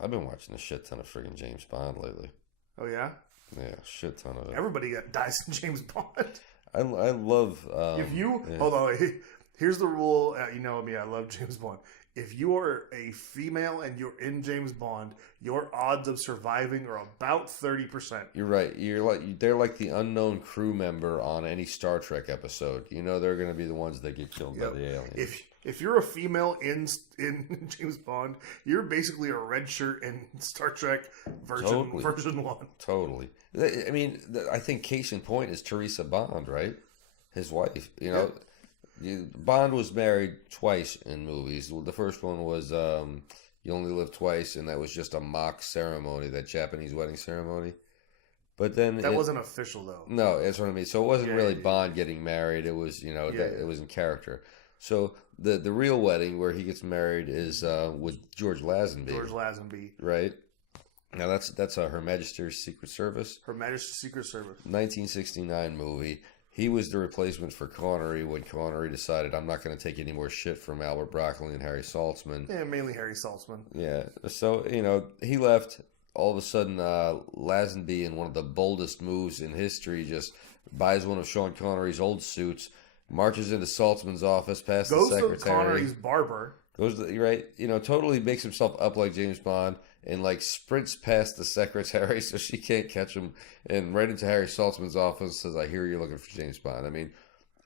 I've been watching a shit ton of friggin' James Bond lately. Oh yeah, Yeah, shit ton of it. everybody dies in James Bond. I love. If you yeah. hold on, here's the rule. You know me, I love James Bond. If you are a female and you're in James Bond, your odds of surviving are about 30%. You're right. They're like the unknown crew member on any Star Trek episode. You know they're going to be the ones that get killed by the aliens. If you're a female in James Bond, you're basically a red shirt in Star Trek version 1. Totally. I mean, I think case in point is Teresa Bond, right? His wife. You know, Bond was married twice in movies. The first one was You Only Live Twice, and that was just a mock ceremony, that Japanese wedding ceremony. But then that wasn't official, though. No, that's what I mean. So it wasn't really Bond getting married. It was, it was in character. So the real wedding where he gets married is with George Lazenby. George Lazenby, right? Now that's Her Majesty's Secret Service. Her Majesty's Secret Service, 1969 movie. He was the replacement for Connery when Connery decided, I'm not going to take any more shit from Albert Broccoli and Harry Saltzman. Yeah, mainly Harry Saltzman. Yeah, so he left. All of a sudden, Lazenby, in one of the boldest moves in history, just buys one of Sean Connery's old suits, marches into Saltzman's office, past the secretary. Goes to Connery's barber. Totally makes himself up like James Bond, and like sprints past the secretary so she can't catch him, and right into Harry Saltzman's office, says, I hear you're looking for James Bond. I mean,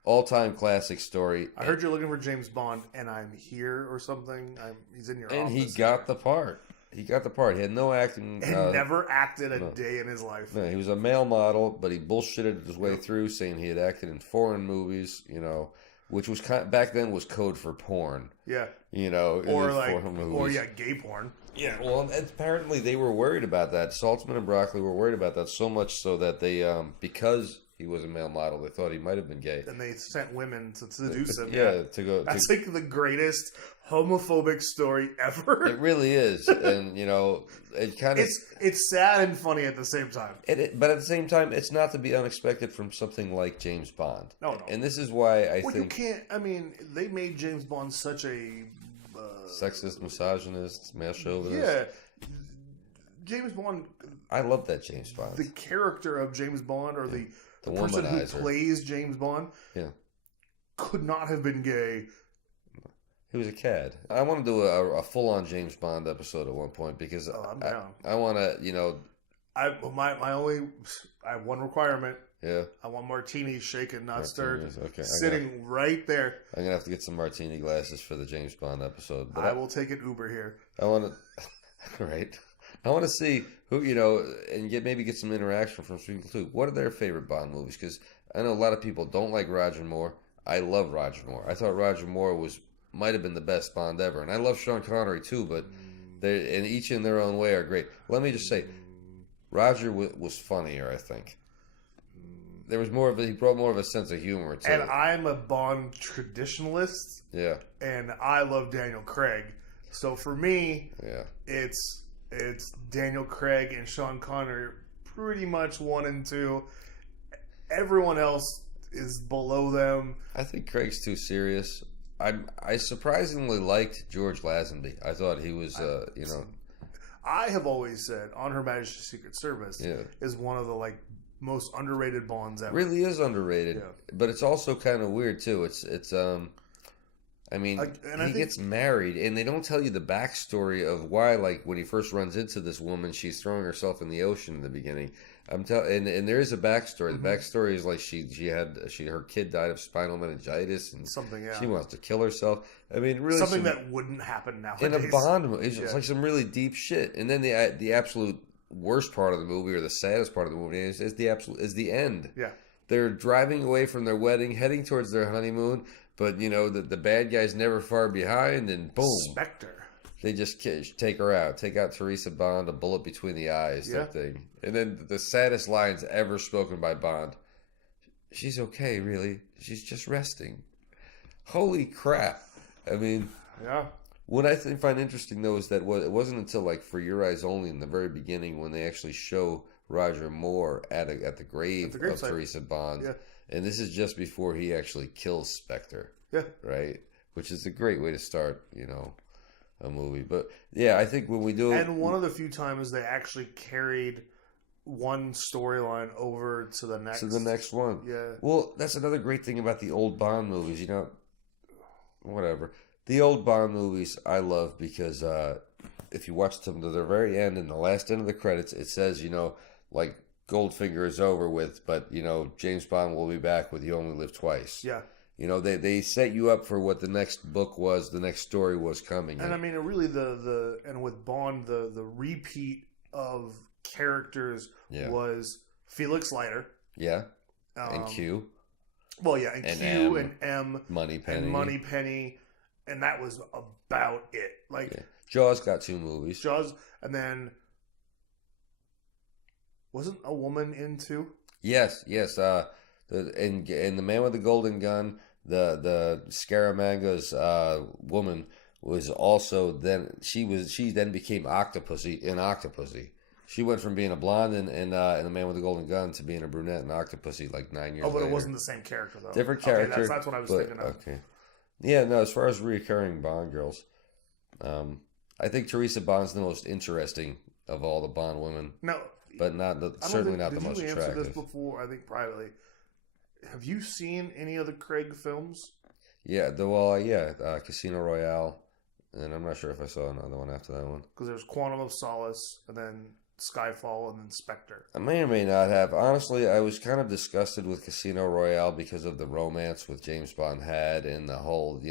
all-time classic story. I heard you're looking for James Bond, and I'm here or something. He's in your office. And he got the part. He had no acting. And never acted a day in his life. No, he was a male model, but he bullshitted his way through, saying he had acted in foreign movies, which was back then was code for porn. Yeah. Or gay porn. Yeah, well, apparently they were worried about that. Saltzman and Broccoli were worried about that so much so that they, because he was a male model, they thought he might have been gay. And they sent women to seduce him. To go. That's like the greatest homophobic story ever. It really is, and it kind of it's sad and funny at the same time. But at the same time, it's not to be unexpected from something like James Bond. No. And this is why I think you can't. I mean, they made James Bond such a sexist, misogynist, male chauvinist. Yeah, James Bond. I love that James Bond. The character of James Bond, or the person womanizer who plays James Bond, could not have been gay. He was a cad. I want to do a full-on James Bond episode at one point because I'm down. I want to, I have one requirement. Yeah. I want martinis shaken, not Martinis, stirred. okay. Sitting right there. I'm gonna have to get some martini glasses for the James Bond episode. But I will take an Uber here. I want to, right? I want to see who and maybe get some interaction from people too. What are their favorite Bond movies? Because I know a lot of people don't like Roger Moore. I love Roger Moore. I thought Roger Moore might have been the best Bond ever, and I love Sean Connery too. But they, and each in their own way, are great. Let me just say, Roger was funnier, I think. There was he brought more of a sense of humor to it. And I'm a Bond traditionalist. Yeah. And I love Daniel Craig. So for me, it's Daniel Craig and Sean Connery, pretty much 1 and 2. Everyone else is below them. I think Craig's too serious. I surprisingly liked George Lazenby. I thought he was, I have always said On Her Majesty's Secret Service is one of the most underrated Bonds ever. Really is underrated, but it's also kind of weird too. He gets married, and they don't tell you the backstory of why. Like when he first runs into this woman, she's throwing herself in the ocean in the beginning. And there is a backstory. The backstory is like her kid died of spinal meningitis and something. Yeah. She wants to kill herself. I mean, really, something that wouldn't happen nowadays. In a Bond movie, it's like some really deep shit. And then the absolute worst part of the movie, or the saddest part of the movie, is the end. Yeah, they're driving away from their wedding, heading towards their honeymoon, but the bad guy's never far behind, and boom, Spectre. They just take her out, take out Teresa Bond, a bullet between the eyes, that thing. And then the saddest lines ever spoken by Bond: "She's okay, really. She's just resting." Holy crap! I mean, yeah. What I find interesting, though, is that it wasn't until For Your Eyes Only in the very beginning when they actually show Roger Moore at the grave of Teresa Bond. Yeah. And this is just before he actually kills Spectre. Yeah. Right? Which is a great way to start, a movie. But yeah, I think when we do, and one of the few times they actually carried one storyline over to the next one. Yeah. Well, that's another great thing about the old Bond movies. You know, whatever. The old Bond movies I love because if you watch them to the very end, in the last end of the credits, it says, you know, like Goldfinger is over with, but, you know, James Bond will be back with You Only Live Twice. Yeah. You know, they set you up for what the next book was, the next story was coming. And I mean, really, and with Bond, the repeat of characters was Felix Leiter. Yeah. And Q. Well, yeah, and Q and M. Moneypenny. And that was about it. Like Jaws got 2 movies. Jaws, and then wasn't a woman in 2? Yes. In The Man with the Golden Gun, the Scaramanga's woman was also she then became Octopussy in Octopussy. She went from being a blonde in The Man with the Golden Gun to being a brunette in Octopussy like 9 years later. Oh, but it wasn't the same character though. Different character. Okay, that's what I was thinking of. Okay. Yeah, no, as far as recurring Bond girls, I think Teresa Bond's the most interesting of all the Bond women. No. But certainly not the most attractive. Did you answer this before? I think privately. Have you seen any of the Craig films? Yeah, Casino Royale, and I'm not sure if I saw another one after that one. Because there's Quantum of Solace, and then Skyfall, and then Spectre. I may or may not have. Honestly, I was kind of disgusted with Casino Royale because of the romance with James Bond had, and the whole,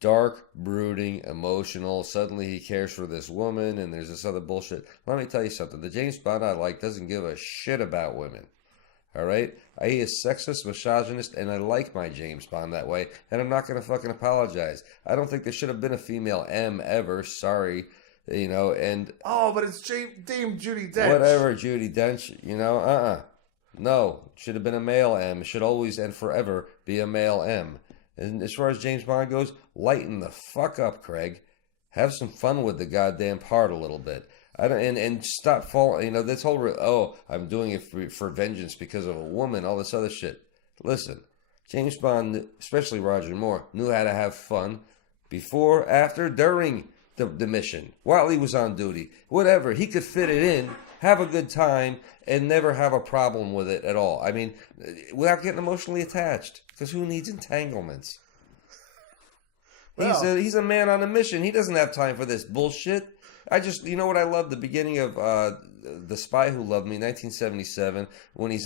dark, brooding, emotional. Suddenly he cares for this woman, and there's this other bullshit. Let me tell you something. The James Bond I like doesn't give a shit about women. All right? He is sexist, misogynist, and I like my James Bond that way, and I'm not going to fucking apologize. I don't think there should have been a female M ever. Sorry. And... Oh, but it's Dame Judi Dench. Whatever, Judi Dench, No, it should have been a male M. It should always and forever be a male M. And as far as James Bond goes, lighten the fuck up, Craig. Have some fun with the goddamn part a little bit. And stop falling. This whole I'm doing it for vengeance because of a woman. All this other shit. Listen, James Bond, especially Roger Moore, knew how to have fun before, after, during the mission, while he was on duty. Whatever, he could fit it in, have a good time, and never have a problem with it at all. I mean, without getting emotionally attached. Because who needs entanglements? Well, he's a man on a mission. He doesn't have time for this bullshit. You know what I love? The beginning of The Spy Who Loved Me, 1977, when he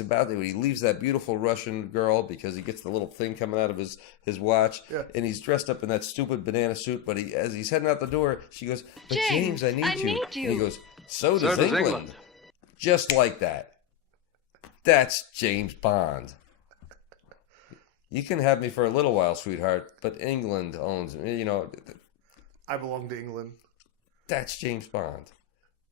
leaves that beautiful Russian girl because he gets the little thing coming out of his watch, and he's dressed up in that stupid banana suit, but as he's heading out the door, she goes, "But James, I need you. And he goes, so does England. Just like that. That's James Bond. You can have me for a little while, sweetheart, but England owns me. I belong to England. That's James Bond.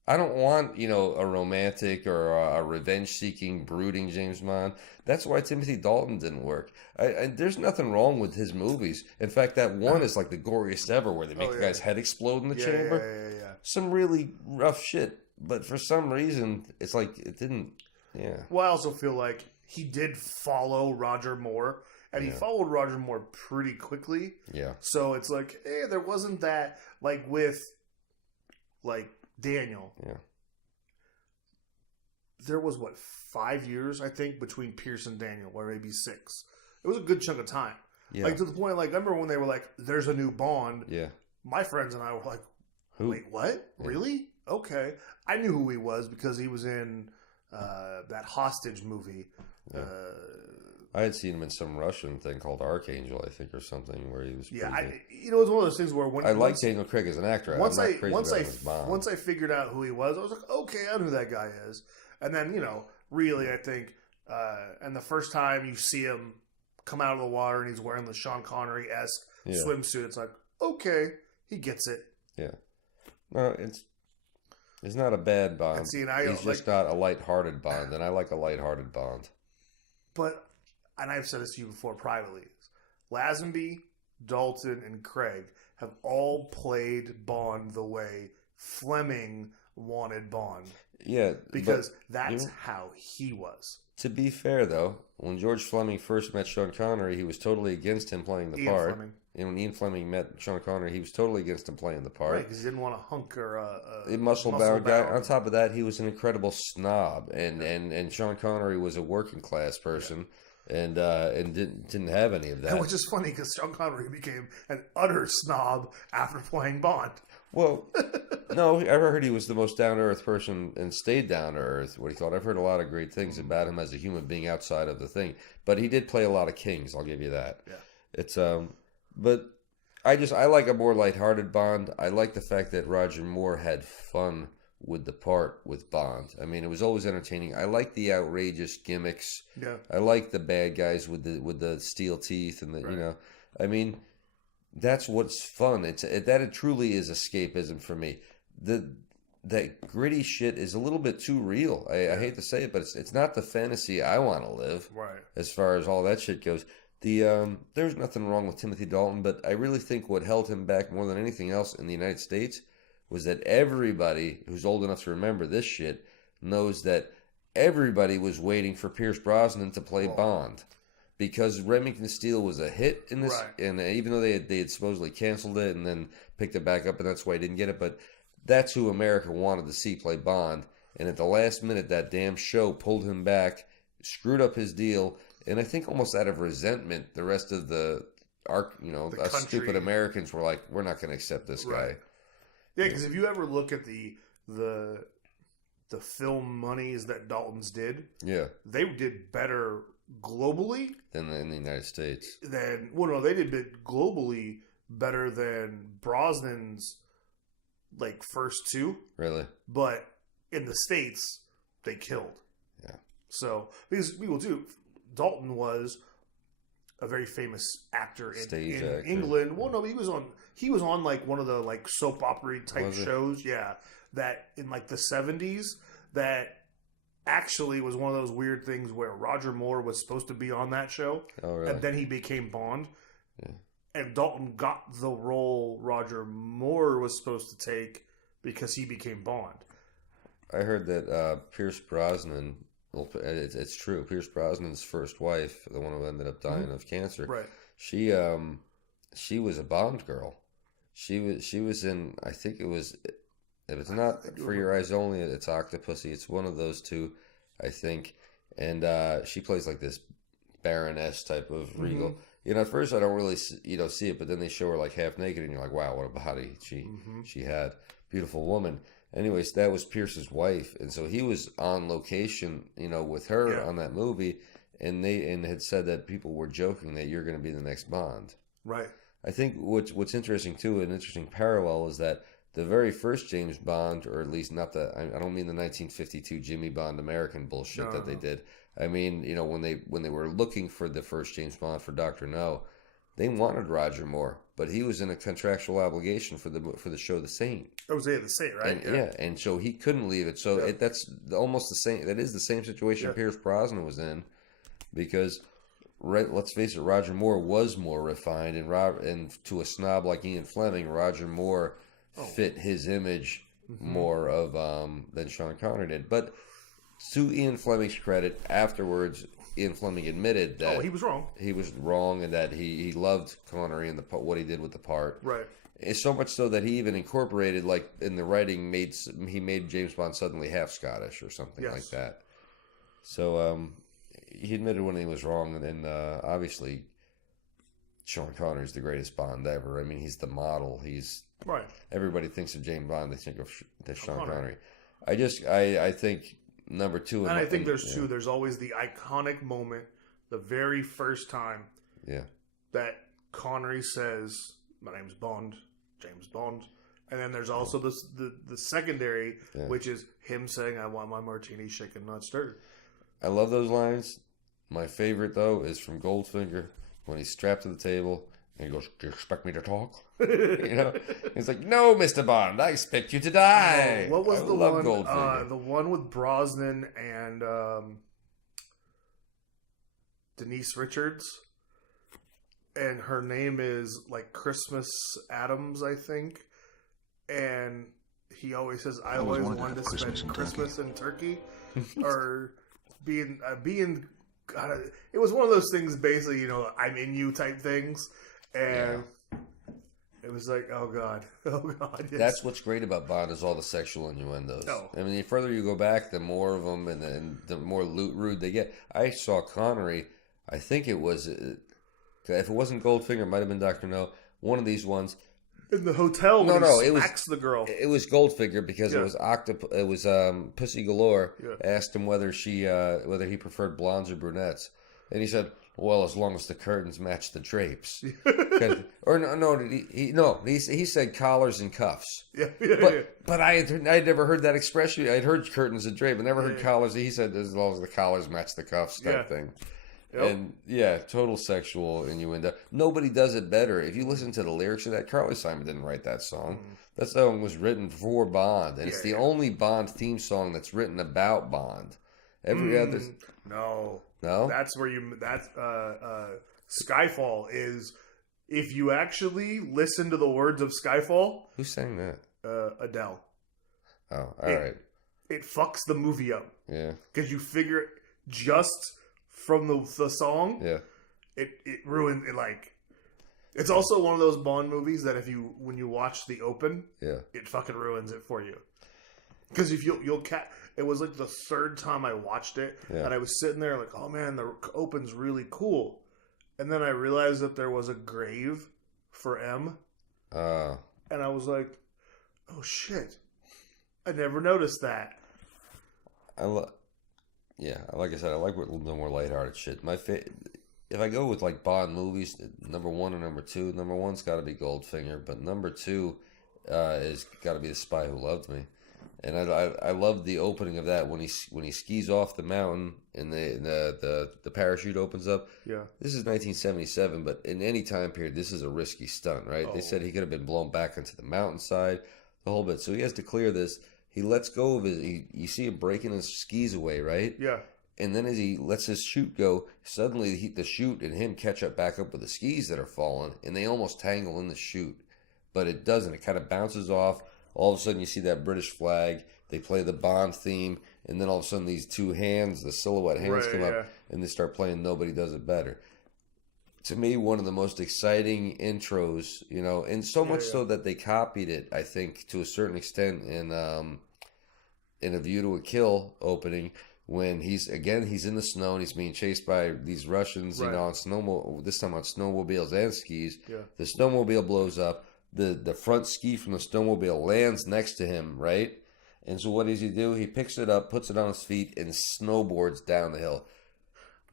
I don't want, a romantic or a revenge-seeking, brooding James Bond. That's why Timothy Dalton didn't work. There's nothing wrong with his movies. In fact, that one is like the goriest ever, where they make the guy's head explode in the chamber. Yeah. Some really rough shit. But for some reason, it's like it didn't. Yeah. Well, I also feel like he did follow Roger Moore. And he followed Roger Moore pretty quickly. Yeah. So it's like, there wasn't that, like, with, like, Daniel. Yeah. There was, 5 years, I think, between Pierce and Daniel, or maybe 6. It was a good chunk of time. Yeah. Like, to the point, like, I remember when they were like, there's a new Bond. Yeah. My friends and I were like, who? Wait, what? Yeah. Really? Okay. I knew who he was because he was in that hostage movie. Yeah. I had seen him in some Russian thing called Archangel, I think, or something, where he was. Yeah, it's one of those things where I like Daniel Craig as an actor. Once I figured out who he was, I was like, okay, I know who that guy is. And then really, I think, and the first time you see him come out of the water and he's wearing the Sean Connery-esque swimsuit, it's like, okay, he gets it. Yeah, no, it's not a bad Bond. He's just not a lighthearted Bond, and I like a lighthearted Bond. But. And I've said this to you before privately, Lazenby, Dalton, and Craig have all played Bond the way Fleming wanted Bond. Yeah. Because that's how he was. To be fair, though, when George Fleming first met Sean Connery, he was totally against him playing the part. Fleming. when Ian Fleming met Sean Connery, he was totally against him playing the part. Right, because he didn't want a hunk or a muscle-bound guy. On top of that, he was an incredible snob, and Sean Connery was a working-class person. Yeah. And didn't have any of that. Which is funny because Sean Connery became an utter snob after playing Bond. Well, no, I heard he was the most down-to-earth person and stayed down-to-earth, what he thought. I've heard a lot of great things about him as a human being outside of the thing. But he did play a lot of kings, I'll give you that. Yeah. It's but I like a more lighthearted Bond. I like the fact that Roger Moore had fun with the part with Bond. I mean, it was always entertaining. I like the outrageous gimmicks. Yeah. I like the bad guys with the steel teeth and the right. I mean, that's what's fun. It truly is escapism for me. That gritty shit is a little bit too real. I hate to say it, but it's not the fantasy I want to live. Right. As far as all that shit goes. There's nothing wrong with Timothy Dalton, but I really think what held him back more than anything else in the United States was that everybody who's old enough to remember this shit knows that everybody was waiting for Pierce Brosnan to play Bond. Because Remington Steele was a hit in this, right. And even though they had supposedly canceled it and then picked it back up, and that's why he didn't get it, but that's who America wanted to see play Bond. And at the last minute, that damn show pulled him back, screwed up his deal, and I think almost out of resentment, the rest of us stupid Americans were like, we're not going to accept this guy. Yeah, because if you ever look at the film monies that Dalton's did, they did better globally than in the United States. They did globally better than Brosnan's first two. Really? But in the States, they killed. Yeah. So because people do, Dalton was a very famous actor in England. Well, no, he was on one of the soap opera type shows. Yeah, that in the 70s that. Actually was one of those weird things where Roger Moore was supposed to be on that show. Oh, really? And then he became Bond. Yeah. And Dalton got the role Roger Moore was supposed to take because he became Bond. I heard that Pierce Brosnan, it's true, Pierce Brosnan's first wife, the one who ended up dying of cancer, right? She was a Bond girl. She was in, I think it was... If it's not For Your Eyes Only, it's Octopussy. It's one of those two, I think. And she plays this Baroness type of regal. Mm-hmm. At first I don't really see it, but then they show her half naked, and you're like, wow, what a body she had. Beautiful woman. Anyways, that was Pierce's wife, and so he was on location, with her on that movie, and had said that people were joking that you're going to be the next Bond. Right. I think what's interesting too, an interesting parallel is that. The very first James Bond, or at least not I don't mean the 1952 Jimmy Bond American bullshit that they did. I mean, when they were looking for the first James Bond for Dr. No, they wanted Roger Moore, but he was in a contractual obligation for the show The Saint. Oh, was The Saint, right? And, and so he couldn't leave it. So that's almost the same. That is the same situation Pierce Brosnan was in, because let's face it, Roger Moore was more refined, and to a snob like Ian Fleming, Roger Moore. Fit his image more of than Sean Connery did. But to Ian Fleming's credit, afterwards, Ian Fleming admitted that he was wrong. He was wrong, and that he loved Connery and what he did with the part. Right. It's so much so that he even incorporated, in the writing, he made James Bond suddenly half Scottish or something like that. So he admitted when he was wrong, and obviously Sean Connery's the greatest Bond ever. I mean, he's the model. Right. Everybody thinks of James Bond, they think of Sean Connery. I think number two. And I think there's two. There's always the iconic moment, the very first time that Connery says, "My name's Bond, James Bond." And then there's also the secondary, which is him saying, "I want my martini shaken, not stirred." I love those lines. My favorite, though, is from Goldfinger when he's strapped to the table. And he goes, "Do you expect me to talk?" He's like, "No, Mr. Bond, I expect you to die." What was the one? The one with Brosnan and Denise Richards, and her name is Christmas Adams, I think. And he always says, "I always wanted to spend Christmas in Turkey," or being. God, it was one of those things, basically, "I'm in you" type things. And It was like, oh god, oh god. Yes. That's what's great about Bond is all the sexual innuendos. Oh. I mean, the further you go back, the more of them, and then the more rude they get. I saw Connery. I think it was, if it wasn't Goldfinger, it might have been Dr. No. One of these ones. In the hotel, when he smacks the girl. It was Goldfinger because it was Pussy Galore. Yeah. Asked him whether he preferred blondes or brunettes, and he said, "Well, as long as the curtains match the drapes." He said collars and cuffs. But I had never heard that expression. I'd heard curtains and drapes, but never heard collars. He said as long as the collars match the cuffs type thing. Yep. And total sexual innuendo. Nobody does it better. If you listen to the lyrics of that, Carly Simon didn't write that song. That song was written for Bond, and it's the only Bond theme song that's written about Bond. Every other, no, no, that's where Skyfall is. If you actually listen to the words of Skyfall, who sang that? Adele. Oh, all right. It fucks the movie up. Yeah, because you figure just from the song, it ruined it. Like, it's also one of those Bond movies that when you watch the open, it fucking ruins it for you. Because if it was like the third time I watched it, and I was sitting there like, oh man, the open's really cool, and then I realized that there was a grave for M, and I was like, oh shit, I never noticed that. Like I said, I like the more lighthearted shit. If I go with like Bond movies, number one or number two, number one's got to be Goldfinger, but number two is got to be The Spy Who Loved Me, and I love the opening of that when he skis off the mountain and the parachute opens up. Yeah, this is 1977, but in any time period, this is a risky stunt, right? They said he could have been blown back into the mountainside, the whole bit. So he has to clear this. He lets go of his. You see him breaking his skis away, right? Yeah. And then as he lets his chute go, suddenly the chute and him catch back up with the skis that are falling, and they almost tangle in the chute. But it doesn't. It kind of bounces off. All of a sudden, you see that British flag. They play the Bond theme, and then all of a sudden, these two hands, the silhouette hands, come up, and they start playing "Nobody Does It Better." To me, one of the most exciting intros, and so much so that they copied it, I think, to a certain extent in A View to a Kill opening, when he's in the snow and he's being chased by these Russians, on this time on snowmobiles and skis. Yeah. The snowmobile blows up. The front ski from the snowmobile lands next to him, right? And so what does he do? He picks it up, puts it on his feet, and snowboards down the hill.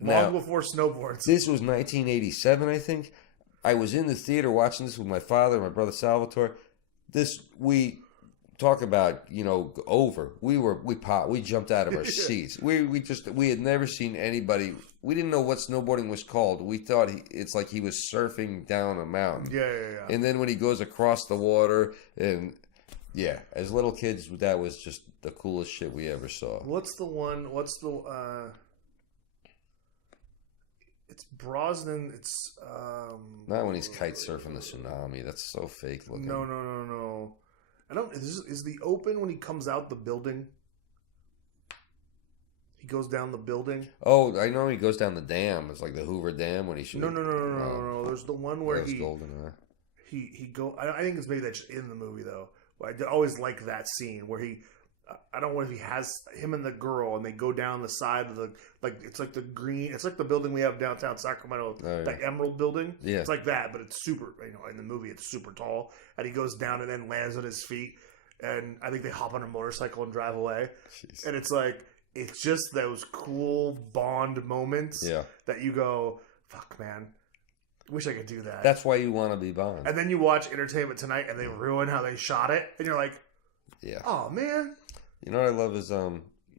Long before snowboards. This was 1987, I think. I was in the theater watching this with my father and my brother Salvatore. We talk about, over. We jumped out of our seats. We had never seen anybody. We didn't know what snowboarding was called. We thought it's like he was surfing down a mountain. Yeah. And then when he goes across the water, and as little kids, that was just the coolest shit we ever saw. It's Brosnan. It's not when he's kite surfing the tsunami. That's so fake looking. No. I don't. Is the open when he comes out the building? He goes down the building. Oh, I know he goes down the dam. It's like the Hoover Dam when he shoots. No. There's the one where he GoldenEye. I think it's maybe that's in the movie though. I always like that scene where he. I don't know if he has him and the girl, and they go down the side of it's like the green. It's like the building we have downtown Sacramento, that Emerald building. Yeah, it's like that, but it's super. In the movie, it's super tall, and he goes down and then lands on his feet, and I think they hop on a motorcycle and drive away. Jeez. And it's just those cool Bond moments that you go, fuck, man. Wish I could do that. That's why you want to be Bond. And then you watch Entertainment Tonight, and they ruin how they shot it, and you're like, oh man. You know what I love is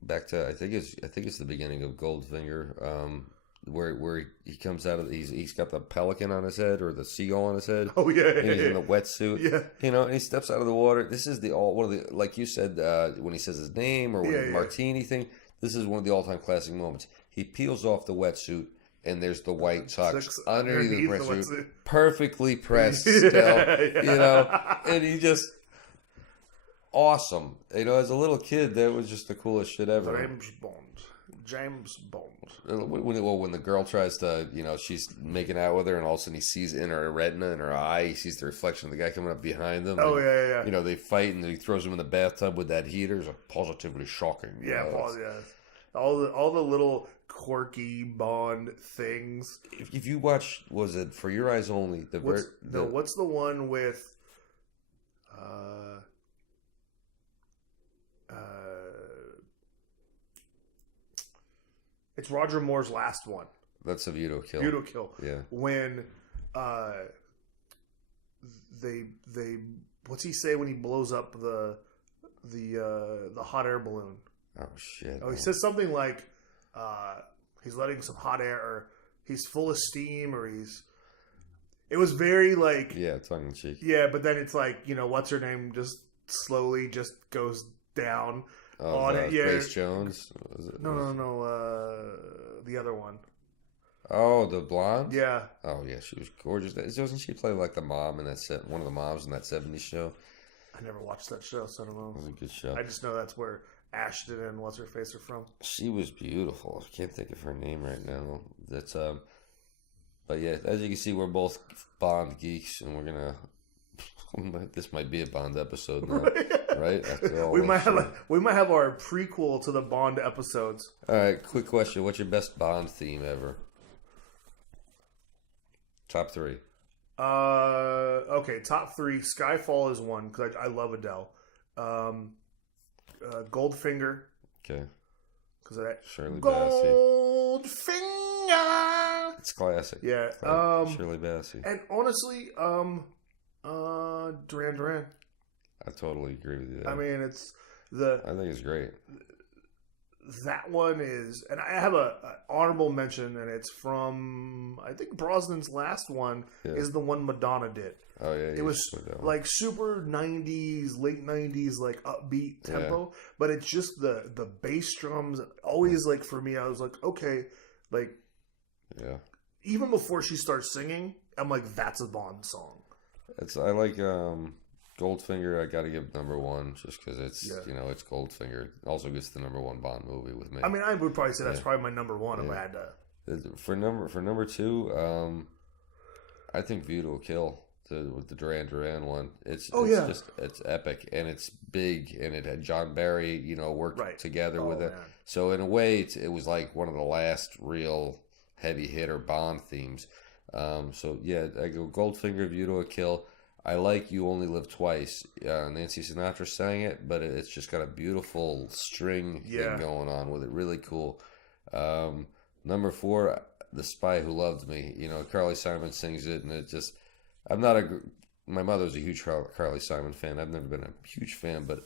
back to I think it's the beginning of Goldfinger, where he comes out of he's got the pelican on his head or the seagull on his head. Oh yeah, and he's in the wetsuit. Yeah, and he steps out of the water. This is one of the, like you said, when he says his name or when the martini thing. This is one of the all-time classic moments. He peels off the wetsuit, and there's the white socks underneath the wetsuit, perfectly pressed still. And he just. Awesome. As a little kid, that was just the coolest shit ever. James Bond. James Bond. When the girl tries to, she's making out with her, and all of a sudden he sees in her retina, in her eye, he sees the reflection of the guy coming up behind them. Oh, and, yeah. They fight, and he throws him in the bathtub with that heater. It's positively shocking. Yeah, all the little quirky Bond things. If you watch, was it For Your Eyes Only? What's the one with? It's Roger Moore's last one. That's A View to a Kill. View to a Kill. Yeah. When they what's he say when he blows up the hot air balloon? Oh shit! Oh, he says something like he's letting some hot air, or he's full of steam, or he's. It was very like tongue in cheek. Yeah, but then it's like what's her name just slowly just goes down on it. Yeah, Grace Jones. No. The other one. Oh, the blonde. Yeah. Oh yeah, she was gorgeous. Doesn't she play like the mom in that set? One of the moms in that '70s show. I never watched that show, so I don't know. It was a good show. I just know that's where Ashton and what's her face are from. She was beautiful. I can't think of her name right now. That's but yeah, as you can see, we're both Bond geeks, and we're gonna. This might be a Bond episode now, right? We might have our prequel to the Bond episodes. All right, quick question: what's your best Bond theme ever? Top 3. Okay, top 3. Skyfall is one because I love Adele. Goldfinger. Okay. Because of that. Shirley Bassey. Goldfinger. It's classic. Yeah. Shirley Bassey. And honestly, Duran Duran. I totally agree with you there. I mean, I think it's great. That one is, and I have an honorable mention, and it's from, I think Brosnan's last one is the one Madonna did. Oh, yeah. It was like super 90s, late 90s, like upbeat tempo, but it's just the bass drums. Always, like, for me, I was like, okay, like, even before she starts singing, I'm like, that's a Bond song. I like Goldfinger. I got to give number 1 just because it's it's Goldfinger. Also gets the number 1 Bond movie with me. I mean, I would probably say that's probably my number 1 if I had to. For number 2, I think View to a Kill with the Duran Duran one. It's epic, and it's big, and it had John Barry worked together with it. Man. So in a way, it was like one of the last real heavy hitter Bond themes. So yeah, I go Goldfinger, View to a Kill. I like You Only Live Twice. Nancy Sinatra sang it, but it's just got a beautiful string thing going on with it. Really cool. Number 4, The Spy Who Loved Me. Carly Simon sings it, and it just... My mother's a huge Carly Simon fan. I've never been a huge fan, but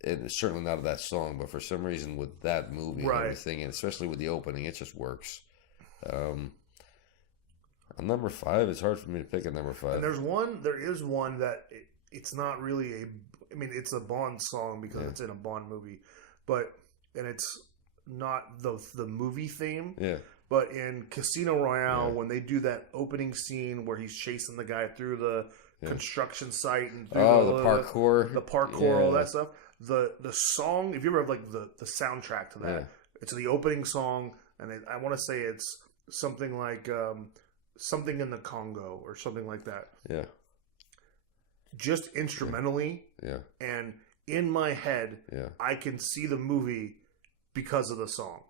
it's certainly not of that song. But for some reason, with that movie and everything, and especially with the opening, it just works. On number 5, it's hard for me to pick a number 5. And there is one that it's not really it's a Bond song because it's in a Bond movie, and it's not the movie theme. Yeah. But in Casino Royale, when they do that opening scene where he's chasing the guy through the construction site and through the parkour, all that stuff. The song, if you ever have like the soundtrack to that, it's the opening song, and I want to say it's something like. Something in the Congo or something like that. Yeah. Just instrumentally. Yeah. And in my head, I can see the movie because of the song.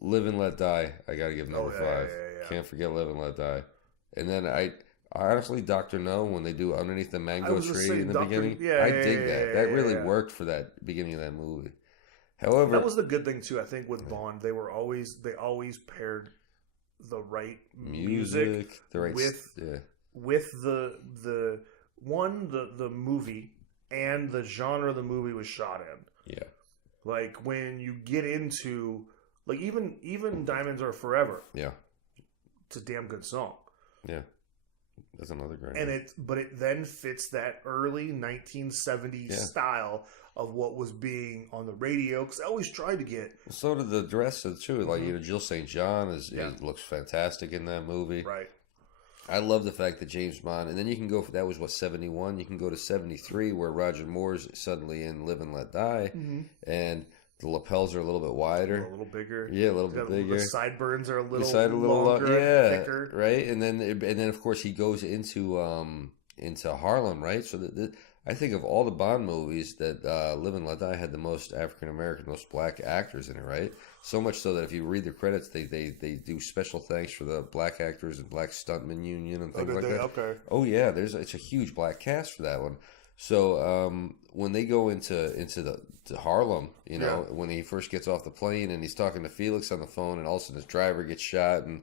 Live and Let Die. I got to give number 5. Yeah. Can't forget Live and Let Die. And then I honestly, Dr. No, when they do Underneath the Mango Tree in the beginning, I dig that. That really worked for that beginning of that movie. However, that was the good thing too. I think with Bond, they always paired the right music the right with the movie and the genre the movie was shot in. Yeah. Like when you get into like even Diamonds Are Forever. Yeah. It's a damn good song. Yeah. That's another great and one. It then fits that early 1970s style of what was being on the radio, because I always tried to get... So did the dress, too. Like, Jill St. John looks fantastic in that movie. Right. I love the fact that James Bond... And then you can go... That was, 71? You can go to 73, where Roger Moore's suddenly in Live and Let Die. Mm-hmm. And The lapels are a little bit wider. A little bigger. Yeah, a little bit bigger. The sideburns are a little longer, yeah, thicker. Right. And then of course he goes into Harlem, right? So I think of all the Bond movies that Live and Let Die had the most African American, most black actors in it, right? So much so that if you read the credits, they do special thanks for the black actors and black stuntman union and things like that. Okay. Oh yeah, it's a huge black cast for that one. So when they go into to Harlem, you know, when he first gets off the plane and he's talking to Felix on the phone, and all of a sudden his driver gets shot, and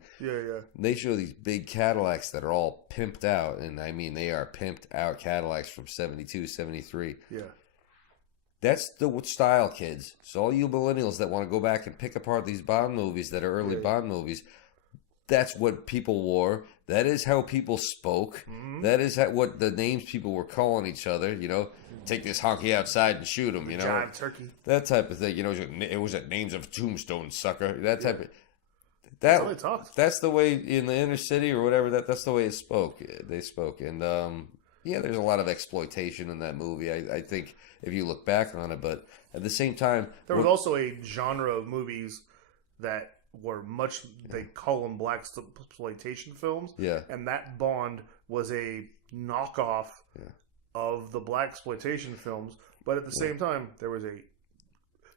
they show these big Cadillacs that are all pimped out, and I mean they are pimped out Cadillacs from 72, 73. Yeah. That's the style, kids. So all you millennials that want to go back and pick apart these Bond movies that are early Bond movies, that's what people wore. That is how people spoke. Mm-hmm. That is what the names people were calling each other. You know, take this honky outside and shoot him. You know, Jive turkey. That type of thing. You know, it was at names of Tombstone, sucker. That type of. That's how they talked. That's the way in the inner city or whatever. That's the way it spoke. They spoke, and there's a lot of exploitation in that movie. I think if you look back on it, but at the same time, there was also a genre of movies that were they call them black exploitation films. Yeah. And that Bond was a knockoff of the black exploitation films. But at the same time, there was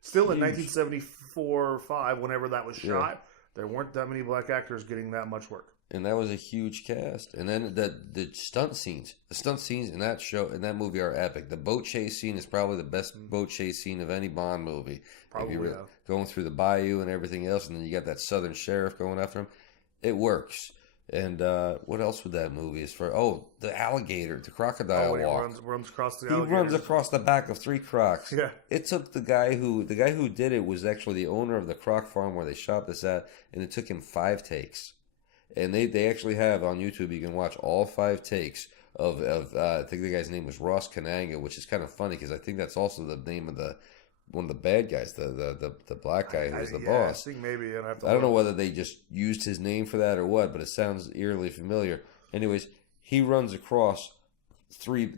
still in 1974-5, whenever that was shot, there weren't that many black actors getting that much work. And that was a huge cast. And then the stunt scenes in that movie are epic. The boat chase scene is probably the best boat chase scene of any Bond movie. Probably, going through the bayou and everything else, and then you got that Southern sheriff going after him. It works. And what else with that movie is the alligator, the crocodile walk. Runs across the alligator. He runs across the back of 3 crocs. Yeah. It took the guy who did it was actually the owner of the croc farm where they shot this at, and it took him 5 takes. And they actually have on YouTube, you can watch all 5 takes of I think the guy's name was Ross Kananga, which is kind of funny because I think that's also the name of one of the bad guys, the black guy who was the boss. I think maybe. I don't know whether they just used his name for that or what, but it sounds eerily familiar. Anyways, he runs across 3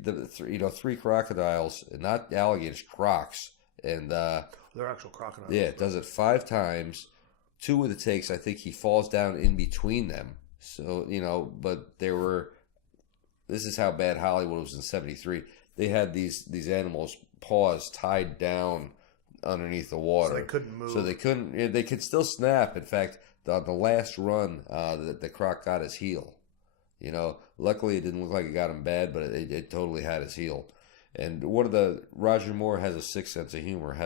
crocodiles, not alligators, crocs, and they're actual crocodiles. Yeah, does it 5 times. 2 of the takes, I think he falls down in between them. So, but this is how bad Hollywood was in 73. They had these animals' paws tied down underneath the water. So they couldn't move. So they could still snap. In fact, the last run, the croc got his heel. Luckily it didn't look like it got him bad, but it totally had his heel. And Roger Moore had a sixth sense of humor.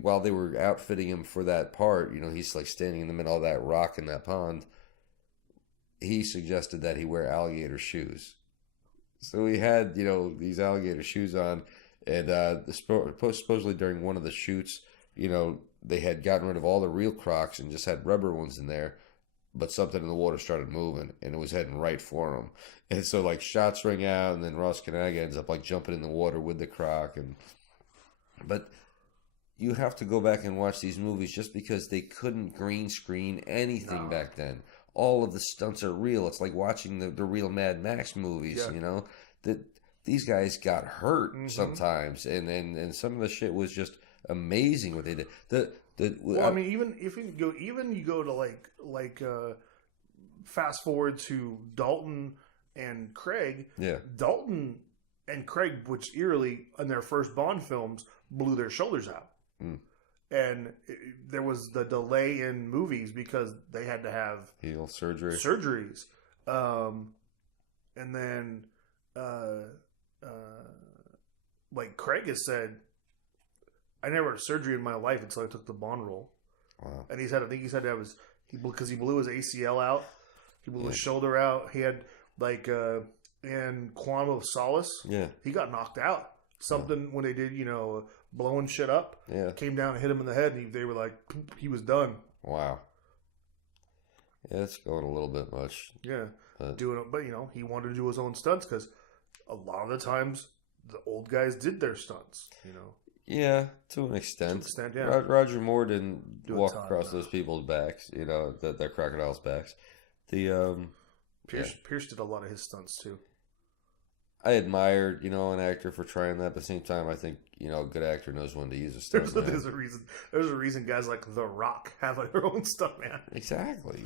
While they were outfitting him for that part, he's like standing in the middle of that rock in that pond. He suggested that he wear alligator shoes. So he had, these alligator shoes on, and supposedly during one of the shoots, they had gotten rid of all the real Crocs and just had rubber ones in there, but something in the water started moving, and it was heading right for him. And so, like, shots ring out, and then Ross Kananga ends up, like, jumping in the water with the Croc. But you have to go back and watch these movies just because they couldn't green screen anything back then. All of the stunts are real. It's like watching the real Mad Max movies, that these guys got hurt sometimes, and some of the shit was just amazing what they did. Even you go to fast forward to Dalton and Craig. Yeah, Dalton and Craig, which eerily in their first Bond films blew their shoulders out. And there was the delay in movies because they had to have heel surgeries. And then, like Craig has said, I never had surgery in my life until I took the Bond role. Wow. And he said that was because he blew his ACL out, he blew his shoulder out. He had in Quantum of Solace, he got knocked out. Something when they did, blowing shit up, came down and hit him in the head, and they were like, he was done. Wow. Yeah, it's going a little bit much. Yeah, but he wanted to do his own stunts because a lot of the times the old guys did their stunts. Yeah, to an extent. Yeah. Roger Moore didn't walk across those people's backs, their crocodiles' backs. Pierce did a lot of his stunts too. I admire, an actor for trying that. But at the same time, I think, a good actor knows when to use a stunt man. There's a reason. There's a reason guys like The Rock have their own stunt man. Exactly.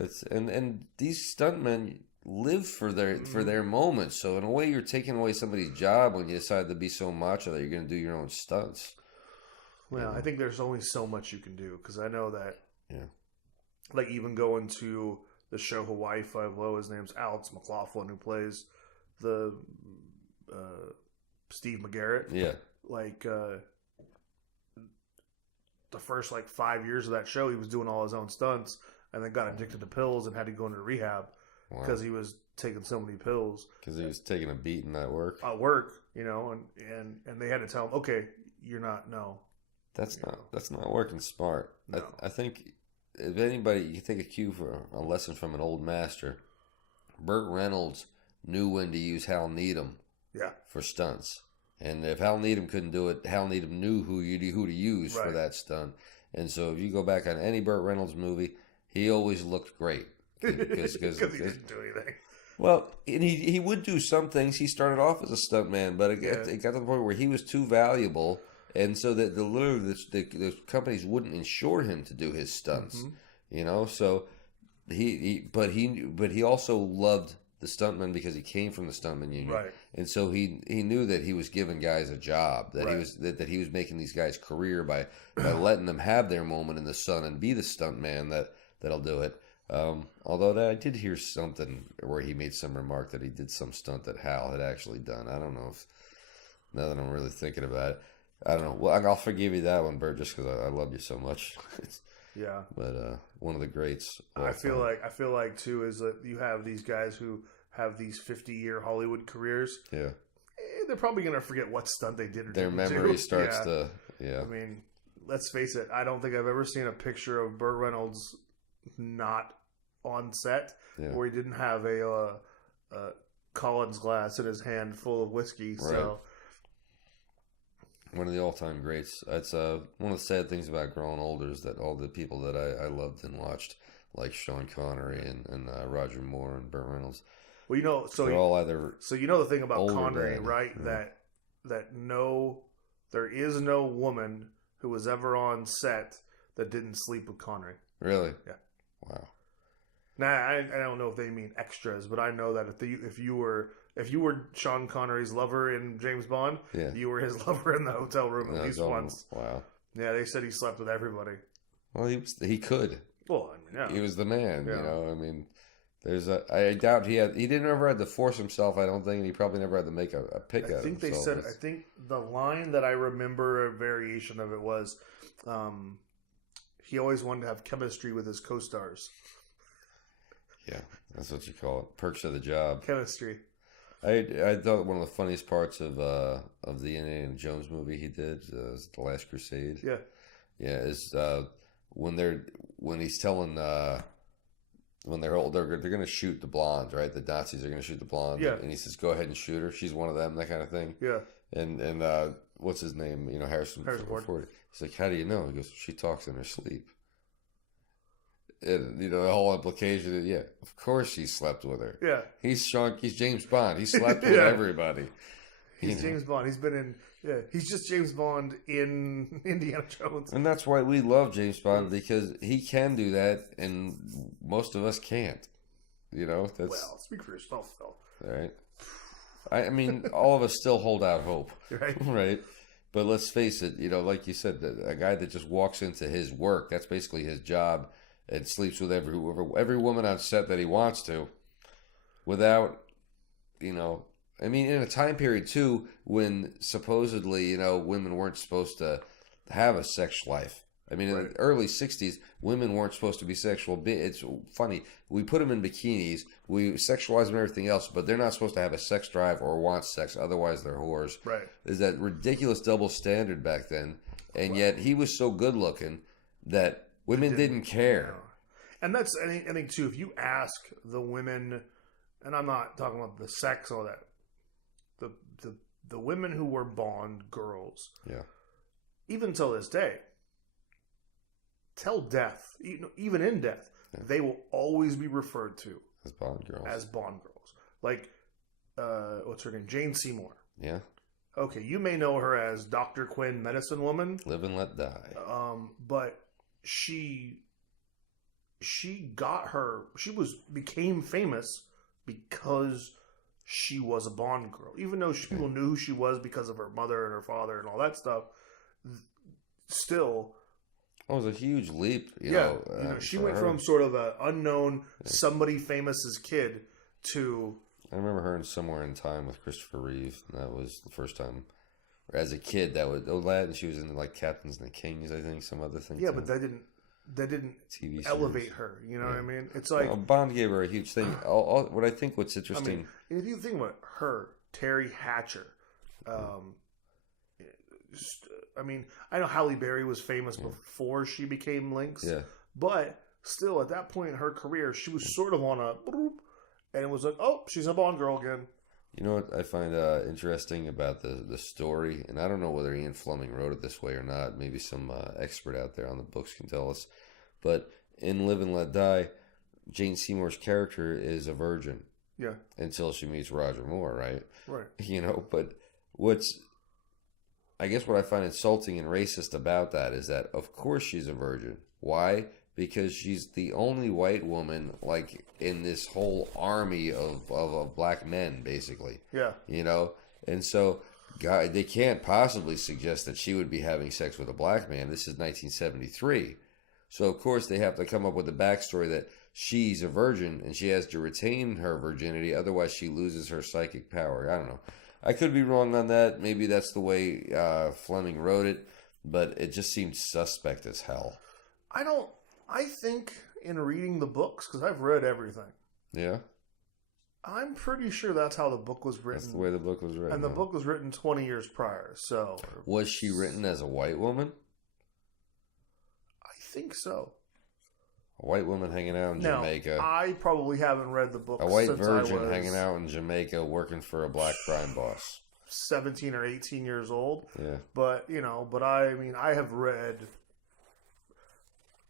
It's and these stuntmen live for their moments. So in a way, you're taking away somebody's job when you decide to be so macho that you're going to do your own stunts. Well, I think there's only so much you can do because I know that. Yeah. Like even going to the show Hawaii 5-0, his name's Alex McLaughlin, who plays the Steve McGarrett. Yeah. Like the first 5 years of that show, he was doing all his own stunts, and then got addicted to pills and had to go into rehab because he was taking so many pills. Because he was taking a beating at work. At work, and they had to tell him, okay, you're not. No, that's not working smart. No. I think if anybody, you take a cue for a lesson from an old master. Burt Reynolds knew when to use Hal Needham. Yeah. For stunts. And if Hal Needham couldn't do it, Hal Needham knew who to use for that stunt. And so if you go back on any Burt Reynolds movie, he always looked great. Because he didn't do anything. Well, and he would do some things. He started off as a stuntman, but it got to the point where he was too valuable, and so that the companies wouldn't insure him to do his stunts. Mm-hmm. So he also loved the stuntman because he came from the stuntman union, right? And so he knew that he was giving guys a job, that he was making these guys career by letting them have their moment in the sun and be the stuntman that'll do it. Although I did hear something where he made some remark that he did some stunt that Hal had actually done. I don't know if, now that I'm really thinking about it, I don't know. Well, I'll forgive you that one, Bert, just because I love you so much. Yeah. But one of the greats. I feel like too is that you have these guys who have these 50-year Hollywood careers. Yeah. They're probably gonna forget what stunt they did. Or their memory starts to. Yeah. I mean, let's face it. I don't think I've ever seen a picture of Burt Reynolds not on set where he didn't have a Collins glass in his hand full of whiskey. Right. So one of the all-time greats. It's one of the sad things about growing older is that all the people that I loved and watched, like Sean Connery and Roger Moore and Burt Reynolds. Well, they're all either. So the thing about Connery, right? Yeah. That there is no woman who was ever on set that didn't sleep with Connery. Really? Yeah. Wow. Now I don't know if they mean extras, but I know that if you were Sean Connery's lover in James Bond, you were his lover in the hotel room at least once. Wow. Yeah, they said he slept with everybody. Well, he could. Well, he was the man. I doubt he didn't ever had to force himself. I don't think, and he probably never had to make a pick at himself. I think the line that I remember, a variation of it was, he always wanted to have chemistry with his co-stars. Yeah, that's what you call it. Perks of the job. Chemistry. I thought one of the funniest parts of the Indiana Jones movie he did was The Last Crusade. Yeah. Yeah, is when he's telling when they're going to shoot the blonde, right? The Nazis are going to shoot the blonde. Yeah. And he says, "Go ahead and shoot her. She's one of them," that kind of thing. Yeah. And what's his name? Harrison Ford. He's like, "How do you know?" He goes, "She talks in her sleep." And, the whole implication is, of course he slept with her. Yeah. He's James Bond. He slept with everybody. He's James Bond. He's been in, he's just James Bond in Indiana Jones. And that's why we love James Bond, because he can do that and most of us can't. Well, speak for yourself, Phil. All right. I mean, all of us still hold out hope. Right. Right. But let's face it, like you said, a guy that just walks into his work, that's basically his job, and sleeps with every woman on set that he wants to, without, in a time period too when supposedly, women weren't supposed to have a sex life. I mean, in the early 60s, women weren't supposed to be sexual. It's funny. We put them in bikinis. We sexualize them and everything else, but they're not supposed to have a sex drive or want sex. Otherwise, they're whores. Right. There's that ridiculous double standard back then. And yet he was so good looking that women didn't care. And that's, I think, too, if you ask the women, and I'm not talking about the sex or that, the women who were Bond girls, even till this day, till death, even in death, they will always be referred to as Bond girls. Like, what's her name? Jane Seymour. Yeah. Okay, you may know her as Dr. Quinn, Medicine Woman. Live and Let Die. But she became famous because she was a Bond girl. Even though people knew who she was because of her mother and her father and all that stuff, still... It was a huge leap, you know, she went her. from sort of an unknown, somebody famous' kid to... I remember her in Somewhere in Time with Christopher Reeve. And that was the first time. As a kid, and she was in like Captains and the Kings, I think, some other thing. Yeah, but that didn't TV elevate her. You know what I mean? It's like Bond gave her a huge thing. What's interesting. I mean, if you think about her, Terry Hatcher. I mean, I know Halle Berry was famous before she became Lynx. Yeah. But still, at that point in her career, she was sort of on a... And it was like, oh, she's a Bond girl again. You know what I find interesting about the story? And I don't know whether Ian Fleming wrote it this way or not. Maybe some expert out there on the books can tell us. But in Live and Let Die, Jane Seymour's character is a virgin. Yeah. Until she meets Roger Moore, right? Right. But I guess what I find insulting and racist about that is that, of course, she's a virgin. Why? Because she's the only white woman, like, in this whole army of black men, basically. Yeah. And so, God, they can't possibly suggest that she would be having sex with a black man. This is 1973. So, of course, they have to come up with a backstory that she's a virgin and she has to retain her virginity. Otherwise, she loses her psychic power. I don't know. I could be wrong on that. Maybe that's the way Fleming wrote it. But it just seemed suspect as hell. I think in reading the books, because I've read everything. Yeah. I'm pretty sure that's how the book was written. That's the way the book was written. And the book was written 20 years prior, so... Was she written as a white woman? I think so. A white woman hanging out in Jamaica. I probably haven't read the book. A white virgin hanging out in Jamaica working for a black crime boss. 17 or 18 years old. Yeah. But, I have read...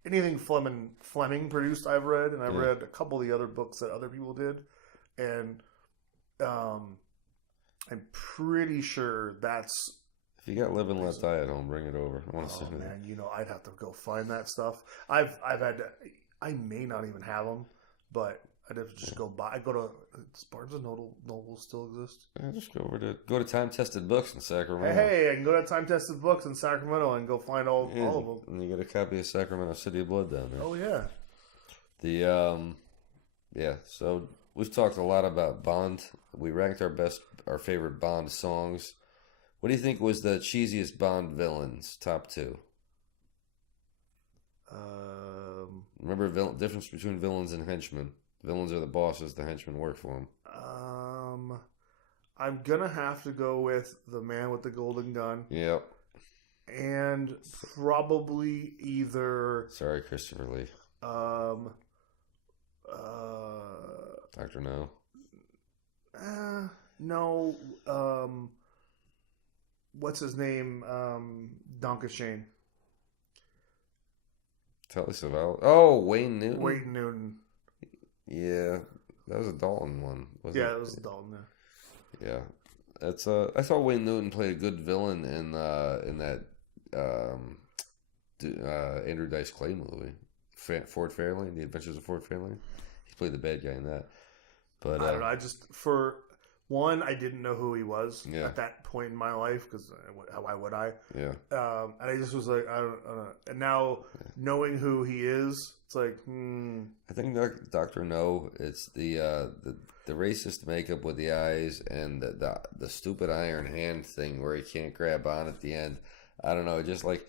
Anything Fleming produced, I've read, and I've read a couple of the other books that other people did, and I'm pretty sure that's... If you got Live and Let Die at home, bring it over. I want to see it. Man, I'd have to go find that stuff. I've had to, I may not even have them, but I'd have to just go buy. I go to Barnes and Noble still exist. Yeah, just go to Time Tested Books in Sacramento. Hey, I can go to Time Tested Books in Sacramento and go find all of them. And you get a copy of Sacramento City of Blood down there. Oh yeah. So we've talked a lot about Bond. We ranked our favorite Bond songs. What do you think was the cheesiest Bond villains? Top two. Remember difference between villains and henchmen. Villains are the bosses. The henchmen work for them. I'm gonna have to go with the man with the golden gun. Yep. And probably either. Sorry, Christopher Lee. Dr. No. No. What's his name? Donkashane. Telly Savalas. Oh, Wayne Newton. Wayne Newton. Yeah, that was a Dalton one. It was a Dalton. Yeah, that's. I thought Wayne Newton played a good villain in that Andrew Dice Clay movie, Ford Fairlane, The Adventures of Ford Fairlane. He played the bad guy in that. But I don't know. I didn't know who he was at that point in my life because why would I? Yeah. And I just was like, I don't know. And now knowing who he is, it's like, I think Dr. No, it's the racist makeup with the eyes and the stupid iron hand thing where he can't grab on at the end. I don't know. Just like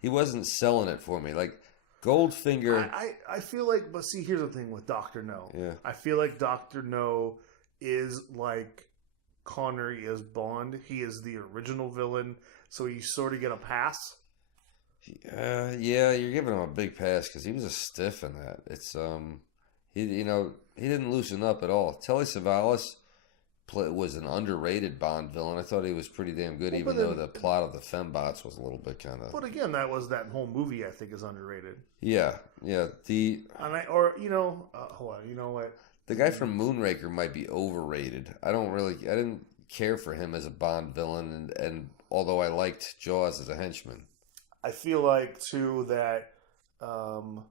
he wasn't selling it for me. Like Goldfinger. I feel like, but see, here's the thing with Dr. No. Yeah. I feel like Dr. No is like Connery is Bond. He is the original villain, so you sort of get a pass. Yeah, you're giving him a big pass because he was a stiff in that. It's he didn't loosen up at all. Telly Savalas was an underrated Bond villain. I thought he was pretty damn good, even though the plot of the Fembots was a little bit kind of. But again, that whole movie I think is underrated. Yeah. Hold on, you know what? The guy from Moonraker might be overrated. I didn't care for him as a Bond villain, and although I liked Jaws as a henchman. I feel like too that God,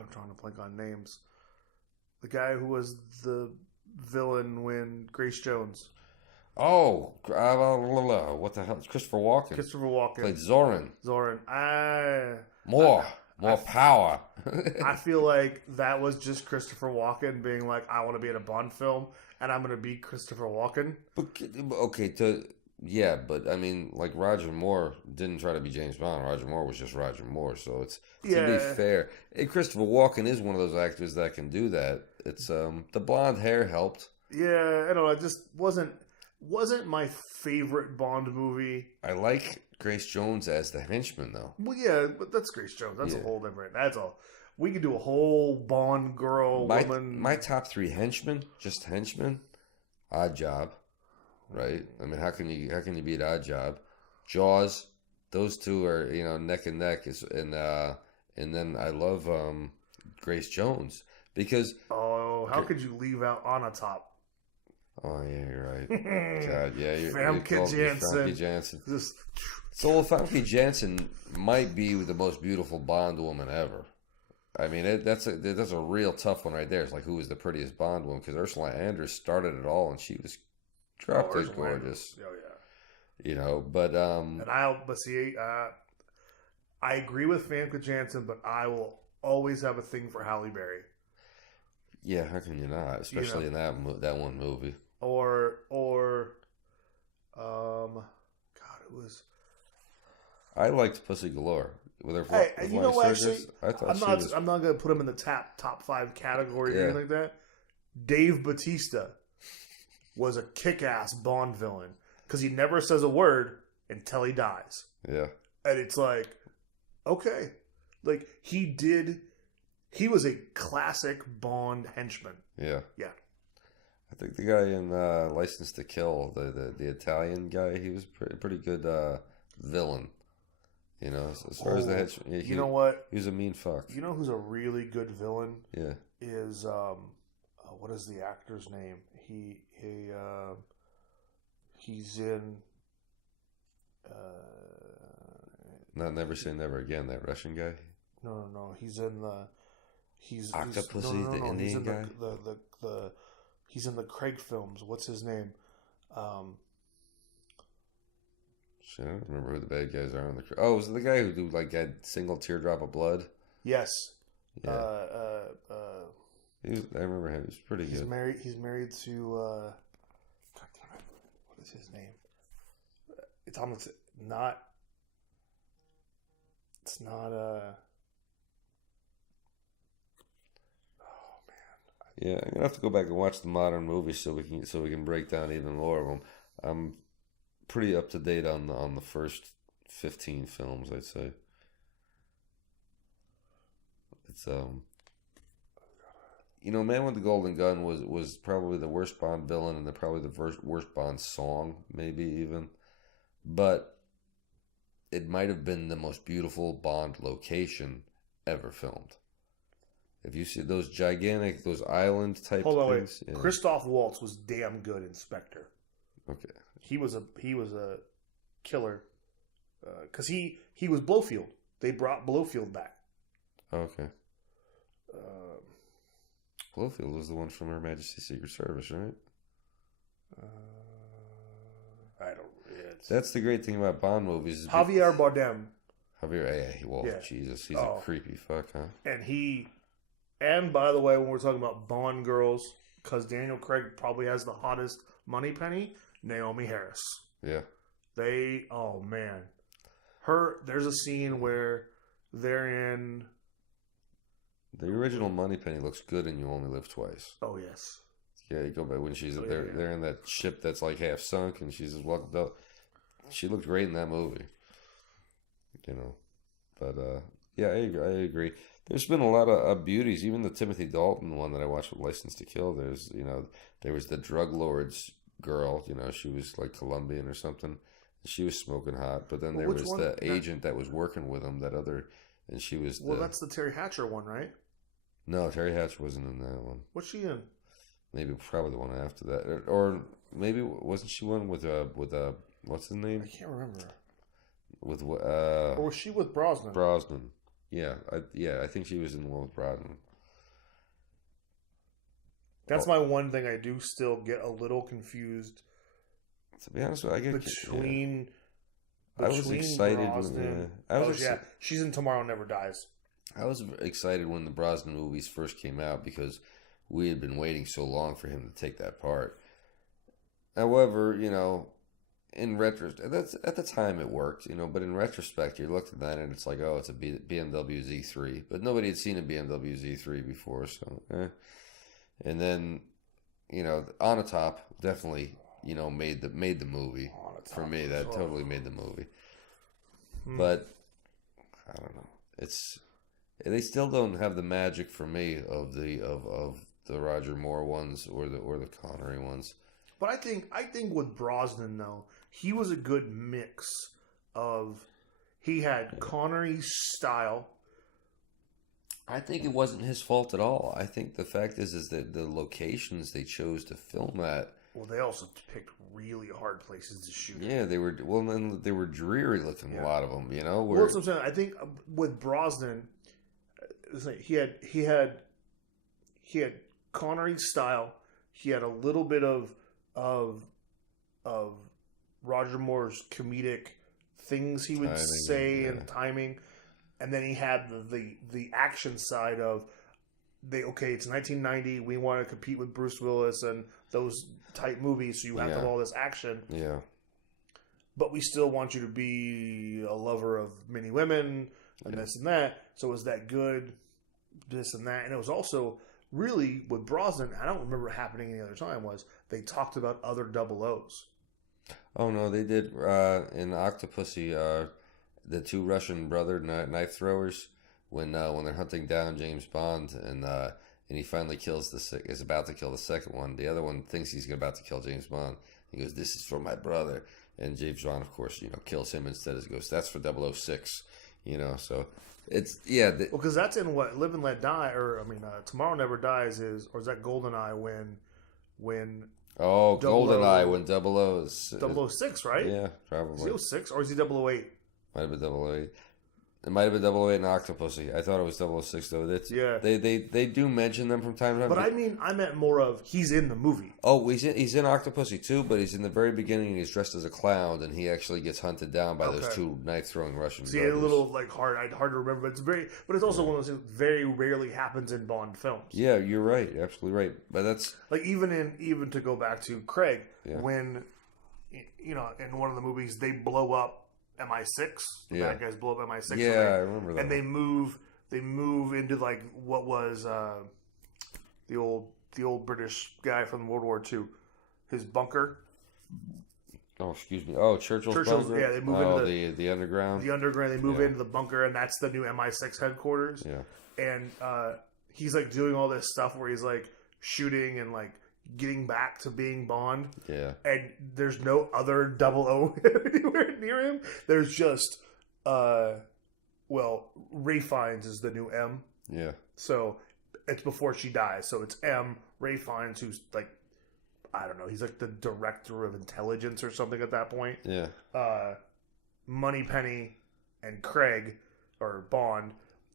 I'm trying to blank on names. The guy who was the villain when Grace Jones. Oh, what the hell? It's Christopher Walken. Christopher Walken Played Zorin. More power. I feel like that was just Christopher Walken being like, I want to be in a Bond film, and I'm going to be Christopher Walken. But I mean, like Roger Moore didn't try to be James Bond. Roger Moore was just Roger Moore. So it's to be fair, Christopher Walken is one of those actors that can do that. It's the blonde hair helped. Yeah, I don't know. It just wasn't my favorite Bond movie. I like Grace Jones as the henchman, though. Well, yeah, but that's Grace Jones. That's a whole different. We could do a whole Bond girl woman. My top 3 henchmen, just henchmen. Odd Job, right? I mean, how can you beat Odd Job? Jaws, those two are neck and neck. And then I love Grace Jones because how could you leave out On a Top? Oh yeah, you're right. God, yeah, Famke Janssen. So Famke Janssen might be the most beautiful Bond woman ever. I mean, that's a real tough one right there. It's like, who is the prettiest Bond woman? Because Ursula Andress started it all, and she was drop dead gorgeous. Oh yeah. But I agree with Famke Janssen, but I will always have a thing for Halle Berry. Yeah, how can you not? Especially in that one movie. It was. I liked Pussy Galore. With her, I'm not going to put him in the top 5 category or anything like that. Dave Bautista was a kick-ass Bond villain because he never says a word until he dies. Yeah, and it's like, okay, like he was a classic Bond henchman. Yeah. I think the guy in License to Kill, the Italian guy, he was pretty good villain. As far as the henchman, you know what? He was a mean fuck. You know who's a really good villain? Yeah. Is what is the actor's name? He's in. Not Never Say Never Again. That Russian guy. No. He's in the. Octopussy, the Indian guy. He's in the Craig films. What's his name? Shit, I don't remember who the bad guys are on the. Oh, was it the guy who had single teardrop of blood? Yes. Yeah. I remember him. He was pretty good. He's married to. God damn it! What is his name? It's almost not. It's not. Yeah, I'm gonna have to go back and watch the modern movies so we can break down even more of them. I'm pretty up to date on the first 15 films, I'd say. It's Man with the Golden Gun was probably the worst Bond villain and probably the worst Bond song, maybe even, but it might have been the most beautiful Bond location ever filmed. If you see those island type things. Yeah. Christoph Waltz was damn good in Spectre. Okay. He was a killer because he was Blofeld. They brought Blofeld back. Okay. Blofeld was the one from Her Majesty's Secret Service, right? I don't. That's the great thing about Bond movies. Javier Bardem. Jesus, he's a creepy fuck, huh? And by the way, when we're talking about Bond girls, because Daniel Craig probably has the hottest Moneypenny, Naomi Harris. Yeah. There's a scene where they're in. The original Moneypenny looks good in You Only Live Twice. Oh, yes. Yeah, you go back when they're in that ship that's like half sunk and she's walked up. She looked great in that movie. But yeah, I agree. There's been a lot of beauties. Even the Timothy Dalton one that I watched with License to Kill. There was the drug lord's girl. She was like Colombian or something, She was smoking hot, but then Well, there which was one? the agent that was working with him. That other, and she was Well, that's the Terry Hatcher one, right? No, Terry Hatcher wasn't in that one. What's she in? Maybe probably the one after that, or maybe wasn't she one with what's his name? I can't remember. With or was she with Brosnan? Brosnan. Yeah, I think she was in the one with Brosnan. That's my one thing. I do still get a little confused. To be honest with you, I get between I was excited Brosnan. when she's in Tomorrow Never Dies. I was excited when the Brosnan movies first came out because we had been waiting so long for him to take that part. However, in retrospect, at the time it worked, but in retrospect, you looked at that and it's like, oh, it's a BMW Z3, but nobody had seen a BMW Z3 before, so And then, On a Top definitely, made the movie for me. That totally made the movie. But I don't know. They still don't have the magic for me of the Roger Moore ones or the Connery ones. But I think with Brosnan though, he was a good mix of he had Connery's style. I think it wasn't his fault at all. I think the fact is that the locations they chose to film at. Well, they also picked really hard places to shoot. Yeah, they were. Well, then they were dreary looking. A lot of them, Well, that's what I'm saying. I think with Brosnan, he had Connery's style. He had a little bit of Roger Moore's comedic things he would say and timing, and then he had the action side of it's 1990, we want to compete with Bruce Willis and those type movies, so you have to have all this action. Yeah. But we still want you to be a lover of many women and this and that. So is that good? This and that. And it was also really with Brosnan, I don't remember it happening any other time, was they talked about other double O's. Oh no, they did in Octopussy, the two Russian brother knife throwers when they're hunting down James Bond and he finally is about to kill the second one. The other one thinks he's about to kill James Bond. He goes, "This is for my brother," and James Bond, of course, kills him instead. He goes, "That's for 006," So it's because that's in what Live and Let Die, Tomorrow Never Dies is that GoldenEye when. Oh, GoldenEye when 006, right? Yeah, probably. Is he 06 or is he 008? Might have been 008. It might have been 008 and Octopussy. I thought it was 006 though. They do mention them from time to time. But I meant more of he's in the movie. Oh, he's in Octopussy too, but he's in the very beginning and he's dressed as a clown and he actually gets hunted down by those two knife throwing Russian brothers. A little hard to remember, but it's also one of those things that very rarely happens in Bond films. Yeah, you're right, absolutely right. But that's even to go back to Craig when in one of the movies they blow up MI6. The bad guys blow up MI6. Yeah, I remember that. And they move into what was the old British guy from World War II, his bunker. Oh, excuse me. Oh, Churchill's bunker. Yeah, they move into the underground. The underground. They move into the bunker, and that's the new MI6 headquarters. Yeah. And he's doing all this stuff where he's shooting and getting back to being Bond. Yeah. And there's no other 00 anywhere near him. There's just Ray Fiennes is the new M. Yeah. So it's before she dies. So it's M, Ray Fiennes, who's I don't know, he's the director of intelligence or something at that point. Yeah. Moneypenny and Craig or Bond,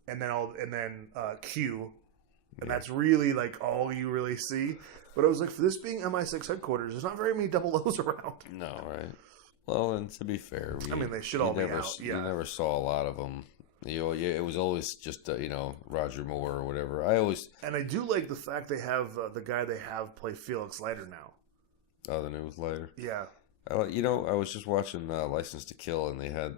and then Q. And that's really all you really see. But I was for this being MI6 headquarters, there's not very many 00s around. No, right? Well, and to be fair, they should all be out. Yeah. You never saw a lot of them. It was always just Roger Moore or whatever. And I do like the fact they have the guy they have play Felix Leiter now. Oh, the newest Leiter. Yeah. I was just watching License to Kill, and they had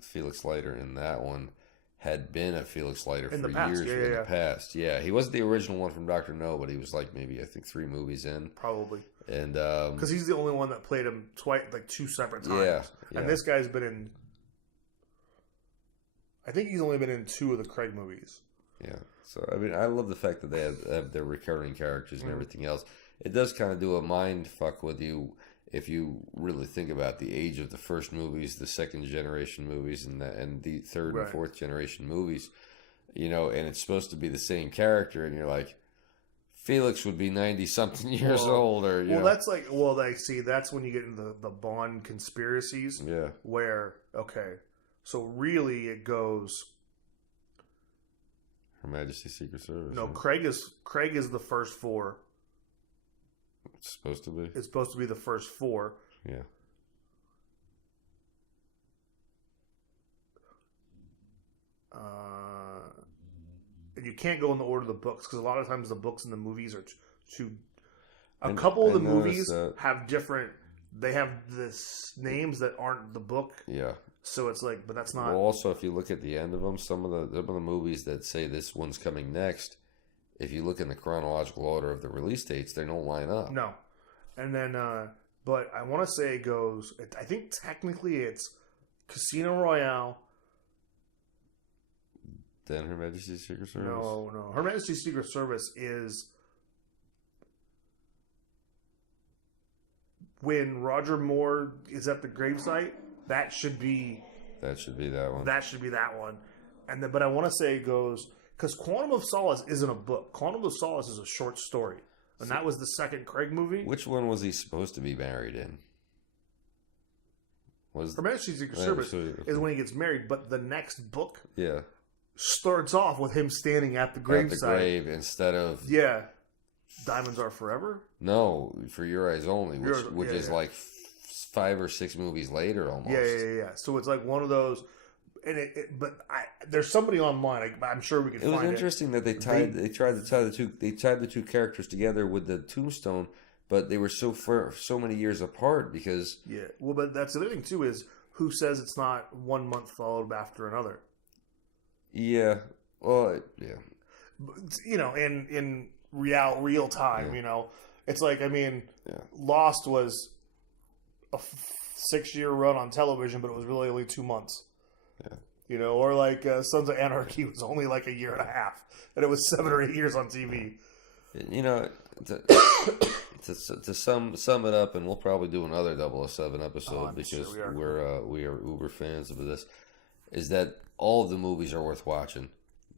Felix Leiter in that one. Had been a Felix Leiter for years in the past. Yeah, he wasn't the original one from Dr. No, but he was maybe I think 3 movies in. Probably. And because he's the only one that played him twice, 2 separate times. Yeah. And this guy's been in. I think he's only been in 2 of the Craig movies. Yeah. So I love the fact that they have their recurring characters and everything else. It does kind of do a mind fuck with you if you really think about the age of the first movies, the second generation movies, and the third and fourth generation movies, you know, and it's supposed to be the same character, and you're like, Felix would be 90-something years old, or you know. That's like, that's when you get into the Bond conspiracies. Yeah. Where so really it goes. Her Majesty's Secret Service. No, Craig is the first four. It's supposed to be. It's supposed to be the first four. Yeah. And you can't go in the order of the books because a lot of times the books and the movies are too. A couple of the movies have different. They have this names that aren't the book. Yeah. So it's like, but that's not. Well, also, if you look at the end of them, some of the movies that say this one's coming next, if you look in the chronological order of the release dates, they don't line up. No. And then, but I want to say it goes. I think technically it's Casino Royale. Then Her Majesty's Secret Service? No. Her Majesty's Secret Service is when Roger Moore is at the gravesite. That should be that one. That should be that one. And then, but I want to say it goes because Quantum of Solace isn't a book. Quantum of Solace is a short story, and that was the second Craig movie. Which one was he supposed to be married in? Her Majesty's Secret Service is when he gets married, but the next book, starts off with him standing at the gravesite. At the grave instead of Diamonds Are Forever. No, For Your Eyes Only, which is like 5 or 6 movies later, almost. Yeah. So it's like one of those, and there's somebody online. I'm sure we can. It was interesting that they tried to tie the two characters together with the tombstone, but they were so many years apart because. Yeah, well, but that's the other thing too is who says it's not 1 month followed after another. Yeah. Well, yeah. You know, in real time, you know, it's like Lost was a 6-year run on television, but it was really only 2 months. Yeah. You know, or like Sons of Anarchy was only like a year and a half, and it was 7 or 8 years on TV. You know, to sum it up, and we'll probably do another 007 episode because we are uber fans of this. Is that all of the movies are worth watching?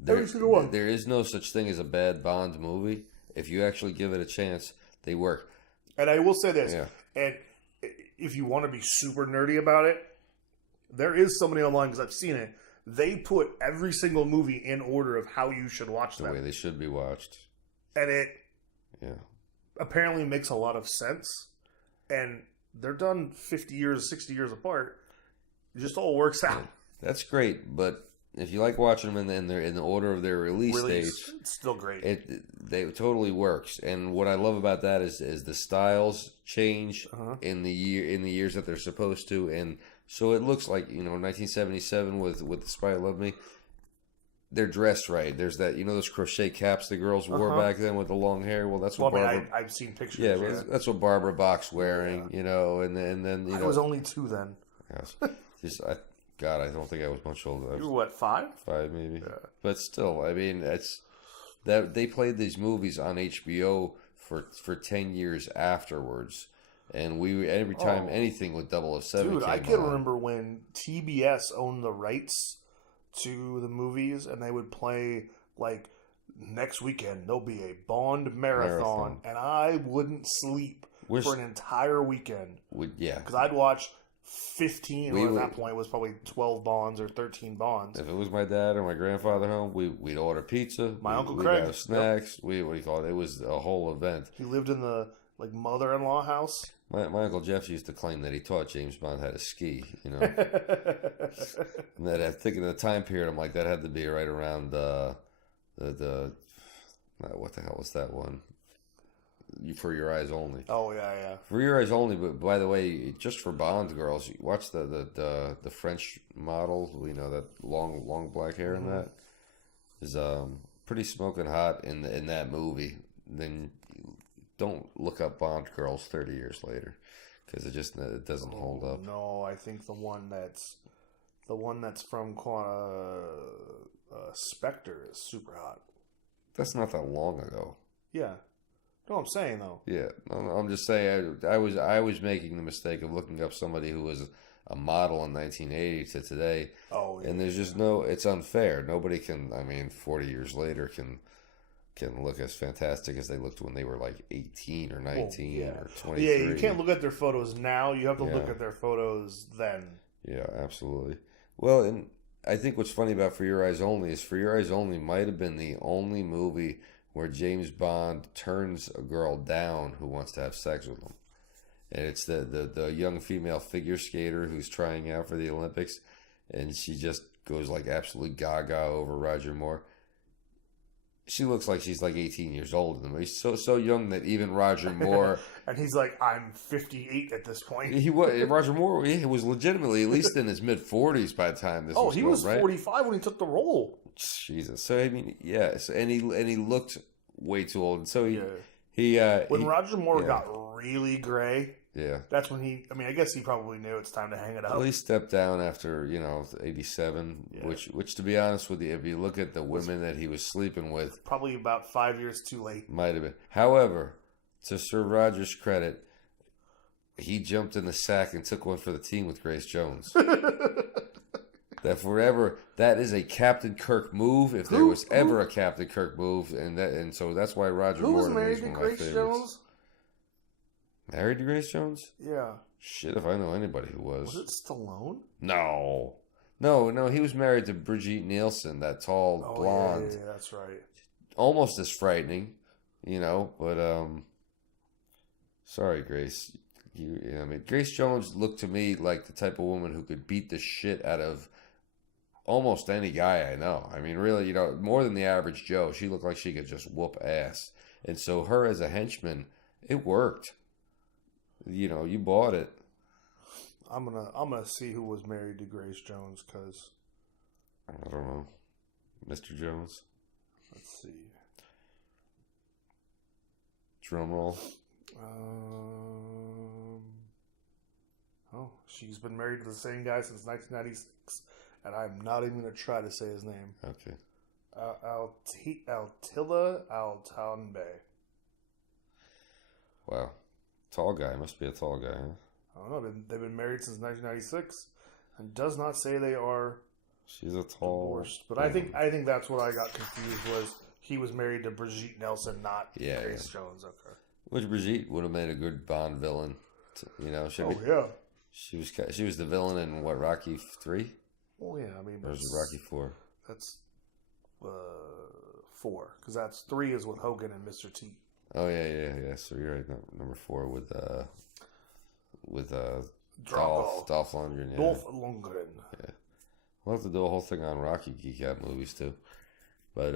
There is no such thing as a bad Bond movie. If you actually give it a chance, they work. And I will say this, and if you want to be super nerdy about it, there is somebody online, because I've seen it, they put every single movie in order of how you should watch them. The way they should be watched. And it apparently makes a lot of sense. And they're done 50 years, 60 years apart. It just all works out. That's great, but if you like watching them and they're in the order of their release dates, it's still great. They totally works. And what I love about that is the styles change in the years that they're supposed to, and so it looks like 1977 with The Spy Who Loved Me. They're dressed right. There's that those crochet caps the girls wore back then with the long hair. Well, that's what I've seen pictures. Yeah, that's what Barbara Bach's wearing. And then I was only 2 then. Yes, God, I don't think I was much older. You were what, 5? 5 maybe. Yeah. But still, I mean, it's that they played these movies on HBO for 10 years afterwards, and every time anything with 007 dude, came I can on, remember when TBS owned the rights to the movies, and they would play like next weekend there'll be a Bond marathon. And I wouldn't sleep for an entire weekend. Because I'd watch 15, or at that point it was probably 12 Bonds or 13 Bonds. If it was my dad or my grandfather home, we'd order pizza. My Uncle Craig. We'd have snacks. What do you call it? It was a whole event. He lived in the mother-in-law house. My Uncle Jeff used to claim that he taught James Bond how to ski, And that I'm thinking of the time period, I'm like, that had to be right around what the hell was that one? For Your Eyes Only. Oh yeah. For Your Eyes Only, but by the way, just for Bond girls, you watch the French model, that long black hair in that is pretty smoking hot in that movie. Then don't look up Bond girls 30 years later because it doesn't hold up. No, I think the one that's from Spectre is super hot. That's not that long ago. Yeah. No, I'm saying though. Yeah, I'm just saying. I was making the mistake of looking up somebody who was a model in 1980 to today. Oh, yeah. And there's just no. It's unfair. Nobody can. I mean, 40 years later can look as fantastic as they looked when they were like 18 or 19 or 23. Yeah, you can't look at their photos now. You have to look at their photos then. Yeah, absolutely. Well, and I think what's funny about For Your Eyes Only is For Your Eyes Only might have been the only movie where James Bond turns a girl down who wants to have sex with him. And it's the young female figure skater who's trying out for the Olympics, and she just goes like absolutely gaga over Roger Moore. She looks like she's like 18 years old. He's so young that even Roger Moore... And he's like, I'm 58 at this point. Roger Moore he was legitimately at least in his mid-40s by the time this was he going, was right? 45 when he took the role. Jesus. So, I mean, yes. And he looked way too old. So when Roger Moore got really gray... Yeah. That's when I guess he probably knew it's time to hang it up. Well, he stepped down after, 87, which to be honest with you, if you look at the women that he was sleeping with... Probably about 5 years too late. Might have been. However, to Sir Roger's credit, he jumped in the sack and took one for the team with Grace Jones. That is a Captain Kirk move, if there was ever a Captain Kirk move, and so that's why Roger Moore was married to Grace Jones? Married to Grace Jones? Yeah. Shit, if I know anybody who was. Was it Stallone? No, he was married to Brigitte Nielsen, that tall blonde. Yeah, that's right. Almost as frightening, but sorry, Grace. Grace Jones looked to me like the type of woman who could beat the shit out of almost any guy I know. I mean, really, more than the average Joe. She looked like she could just whoop ass. And so her as a henchman, it worked. You bought it. I'm gonna see who was married to Grace Jones, because I don't know, Mr. Jones. Let's see. Drum roll. She's been married to the same guy since 1996, and I'm not even gonna try to say his name. Okay. Altila Altanbe. Wow. Tall guy. Must be a tall guy, huh? I don't know. They've been married since 1996, and does not say they are. She's a tall. Divorced. But I think that's what I got confused was he was married to Brigitte Nielsen, not Grace Jones. Okay. Which Brigitte would have made a good Bond villain. She was the villain in what, Rocky 3? Well, yeah. I mean, or was it Rocky 4? That's 4, because that's 3 is with Hogan and Mr. T. Oh yeah. So you're right. Number 4 with Dolph Lundgren. Yeah. Dolph Lundgren. Yeah. We'll have to do a whole thing on Rocky Geek Out movies too. But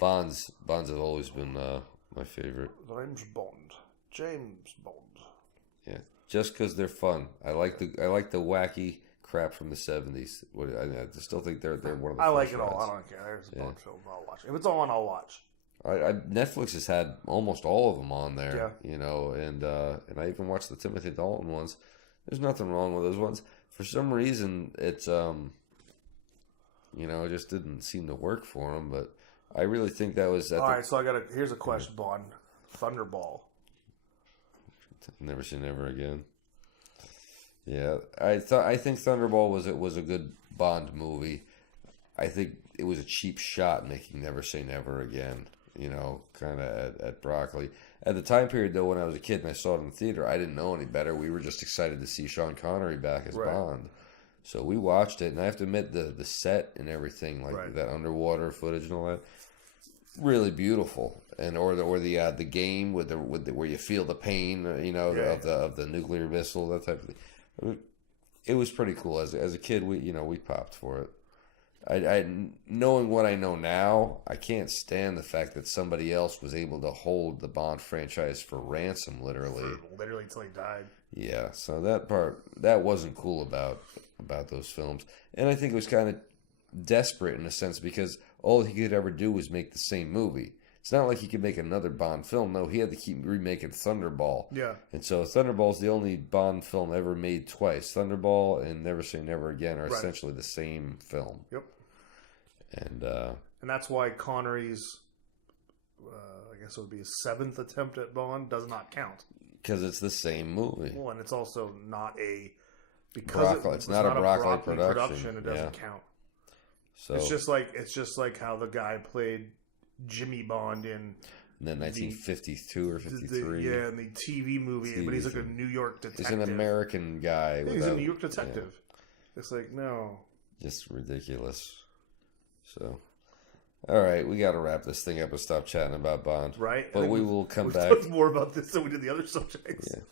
Bonds have always been my favorite. James Bond. Yeah, just because they're fun. I like the wacky crap from the 70s. I still think they're one of the. I like it all. I don't care. There's a Bond film I'll watch. If it's on, I'll watch. Netflix has had almost all of them on there, and I even watched the Timothy Dalton ones. There's nothing wrong with those ones. For some reason, it's it just didn't seem to work for them. But I really think that was all right. So here's a question, Bond. Thunderball. Never Say Never Again. Yeah, I think Thunderball was a good Bond movie. I think it was a cheap shot making Never Say Never Again. Kind of at Broccoli. At the time period, though, when I was a kid and I saw it in the theater, I didn't know any better. We were just excited to see Sean Connery back as Bond. So we watched it, and I have to admit the set and everything, like that underwater footage and all that, really beautiful. And or the game with the where you feel the pain, of the nuclear missile, that type of thing. It was pretty cool. As a kid, we popped for it. I knowing what I know now, I can't stand the fact that somebody else was able to hold the Bond franchise for ransom, literally till he died. Yeah, so that wasn't cool about those films, and I think it was kind of desperate in a sense because all he could ever do was make the same movie. It's not like he could make another Bond film. No, he had to keep remaking Thunderball. Yeah. And so Thunderball is the only Bond film ever made twice. Thunderball and Never Say Never Again are essentially the same film. Yep. And that's why Connery's, guess it would be a 7th attempt at Bond. Does not count. Because it's the same movie. Well, and it's also not a... Because it's not a broccoli production. It doesn't count. So it's just like how the guy played Jimmy Bond in... then 1952 or 53. In the TV movie. But he's like a New York detective. He's an American guy. He's a New York detective. Yeah. It's like, no. Just ridiculous. So... All right, we got to wrap this thing up and stop chatting about Bond. Right. But we will come back. We've talked more about this than we did the other subjects. Yeah.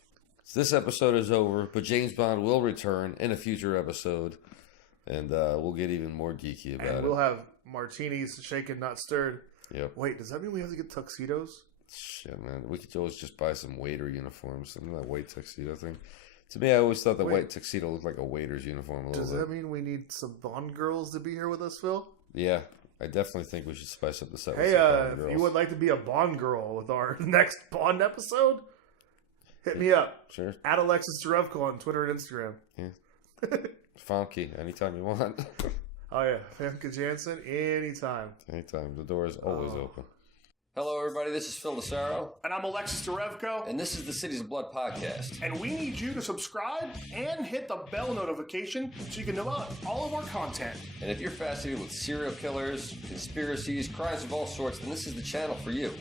So this episode is over, but James Bond will return in a future episode, and we'll get even more geeky about it. We'll have martinis shaken, not stirred. Yep. Wait, does that mean we have to get tuxedos? Shit, man. We could always just buy some waiter uniforms. Some of that white tuxedo thing. To me, I always thought the white tuxedo looked like a waiter's uniform a little bit. Does that mean we need some Bond girls to be here with us, Phil? Yeah. I definitely think we should spice up the set. Hey, if you would like to be a Bond girl with our next Bond episode, hit me up. Sure. At Alexis Zarevko on Twitter and Instagram. Yeah. Funky, anytime you want. Oh, yeah. Famke Janssen, anytime. Anytime. The door is always open. Hello, everybody. This is Phil DeSaro. And I'm Alexis Zarevko. And this is the Cities of Blood podcast. And we need you to subscribe and hit the bell notification so you can know about all of our content. And if you're fascinated with serial killers, conspiracies, crimes of all sorts, then this is the channel for you.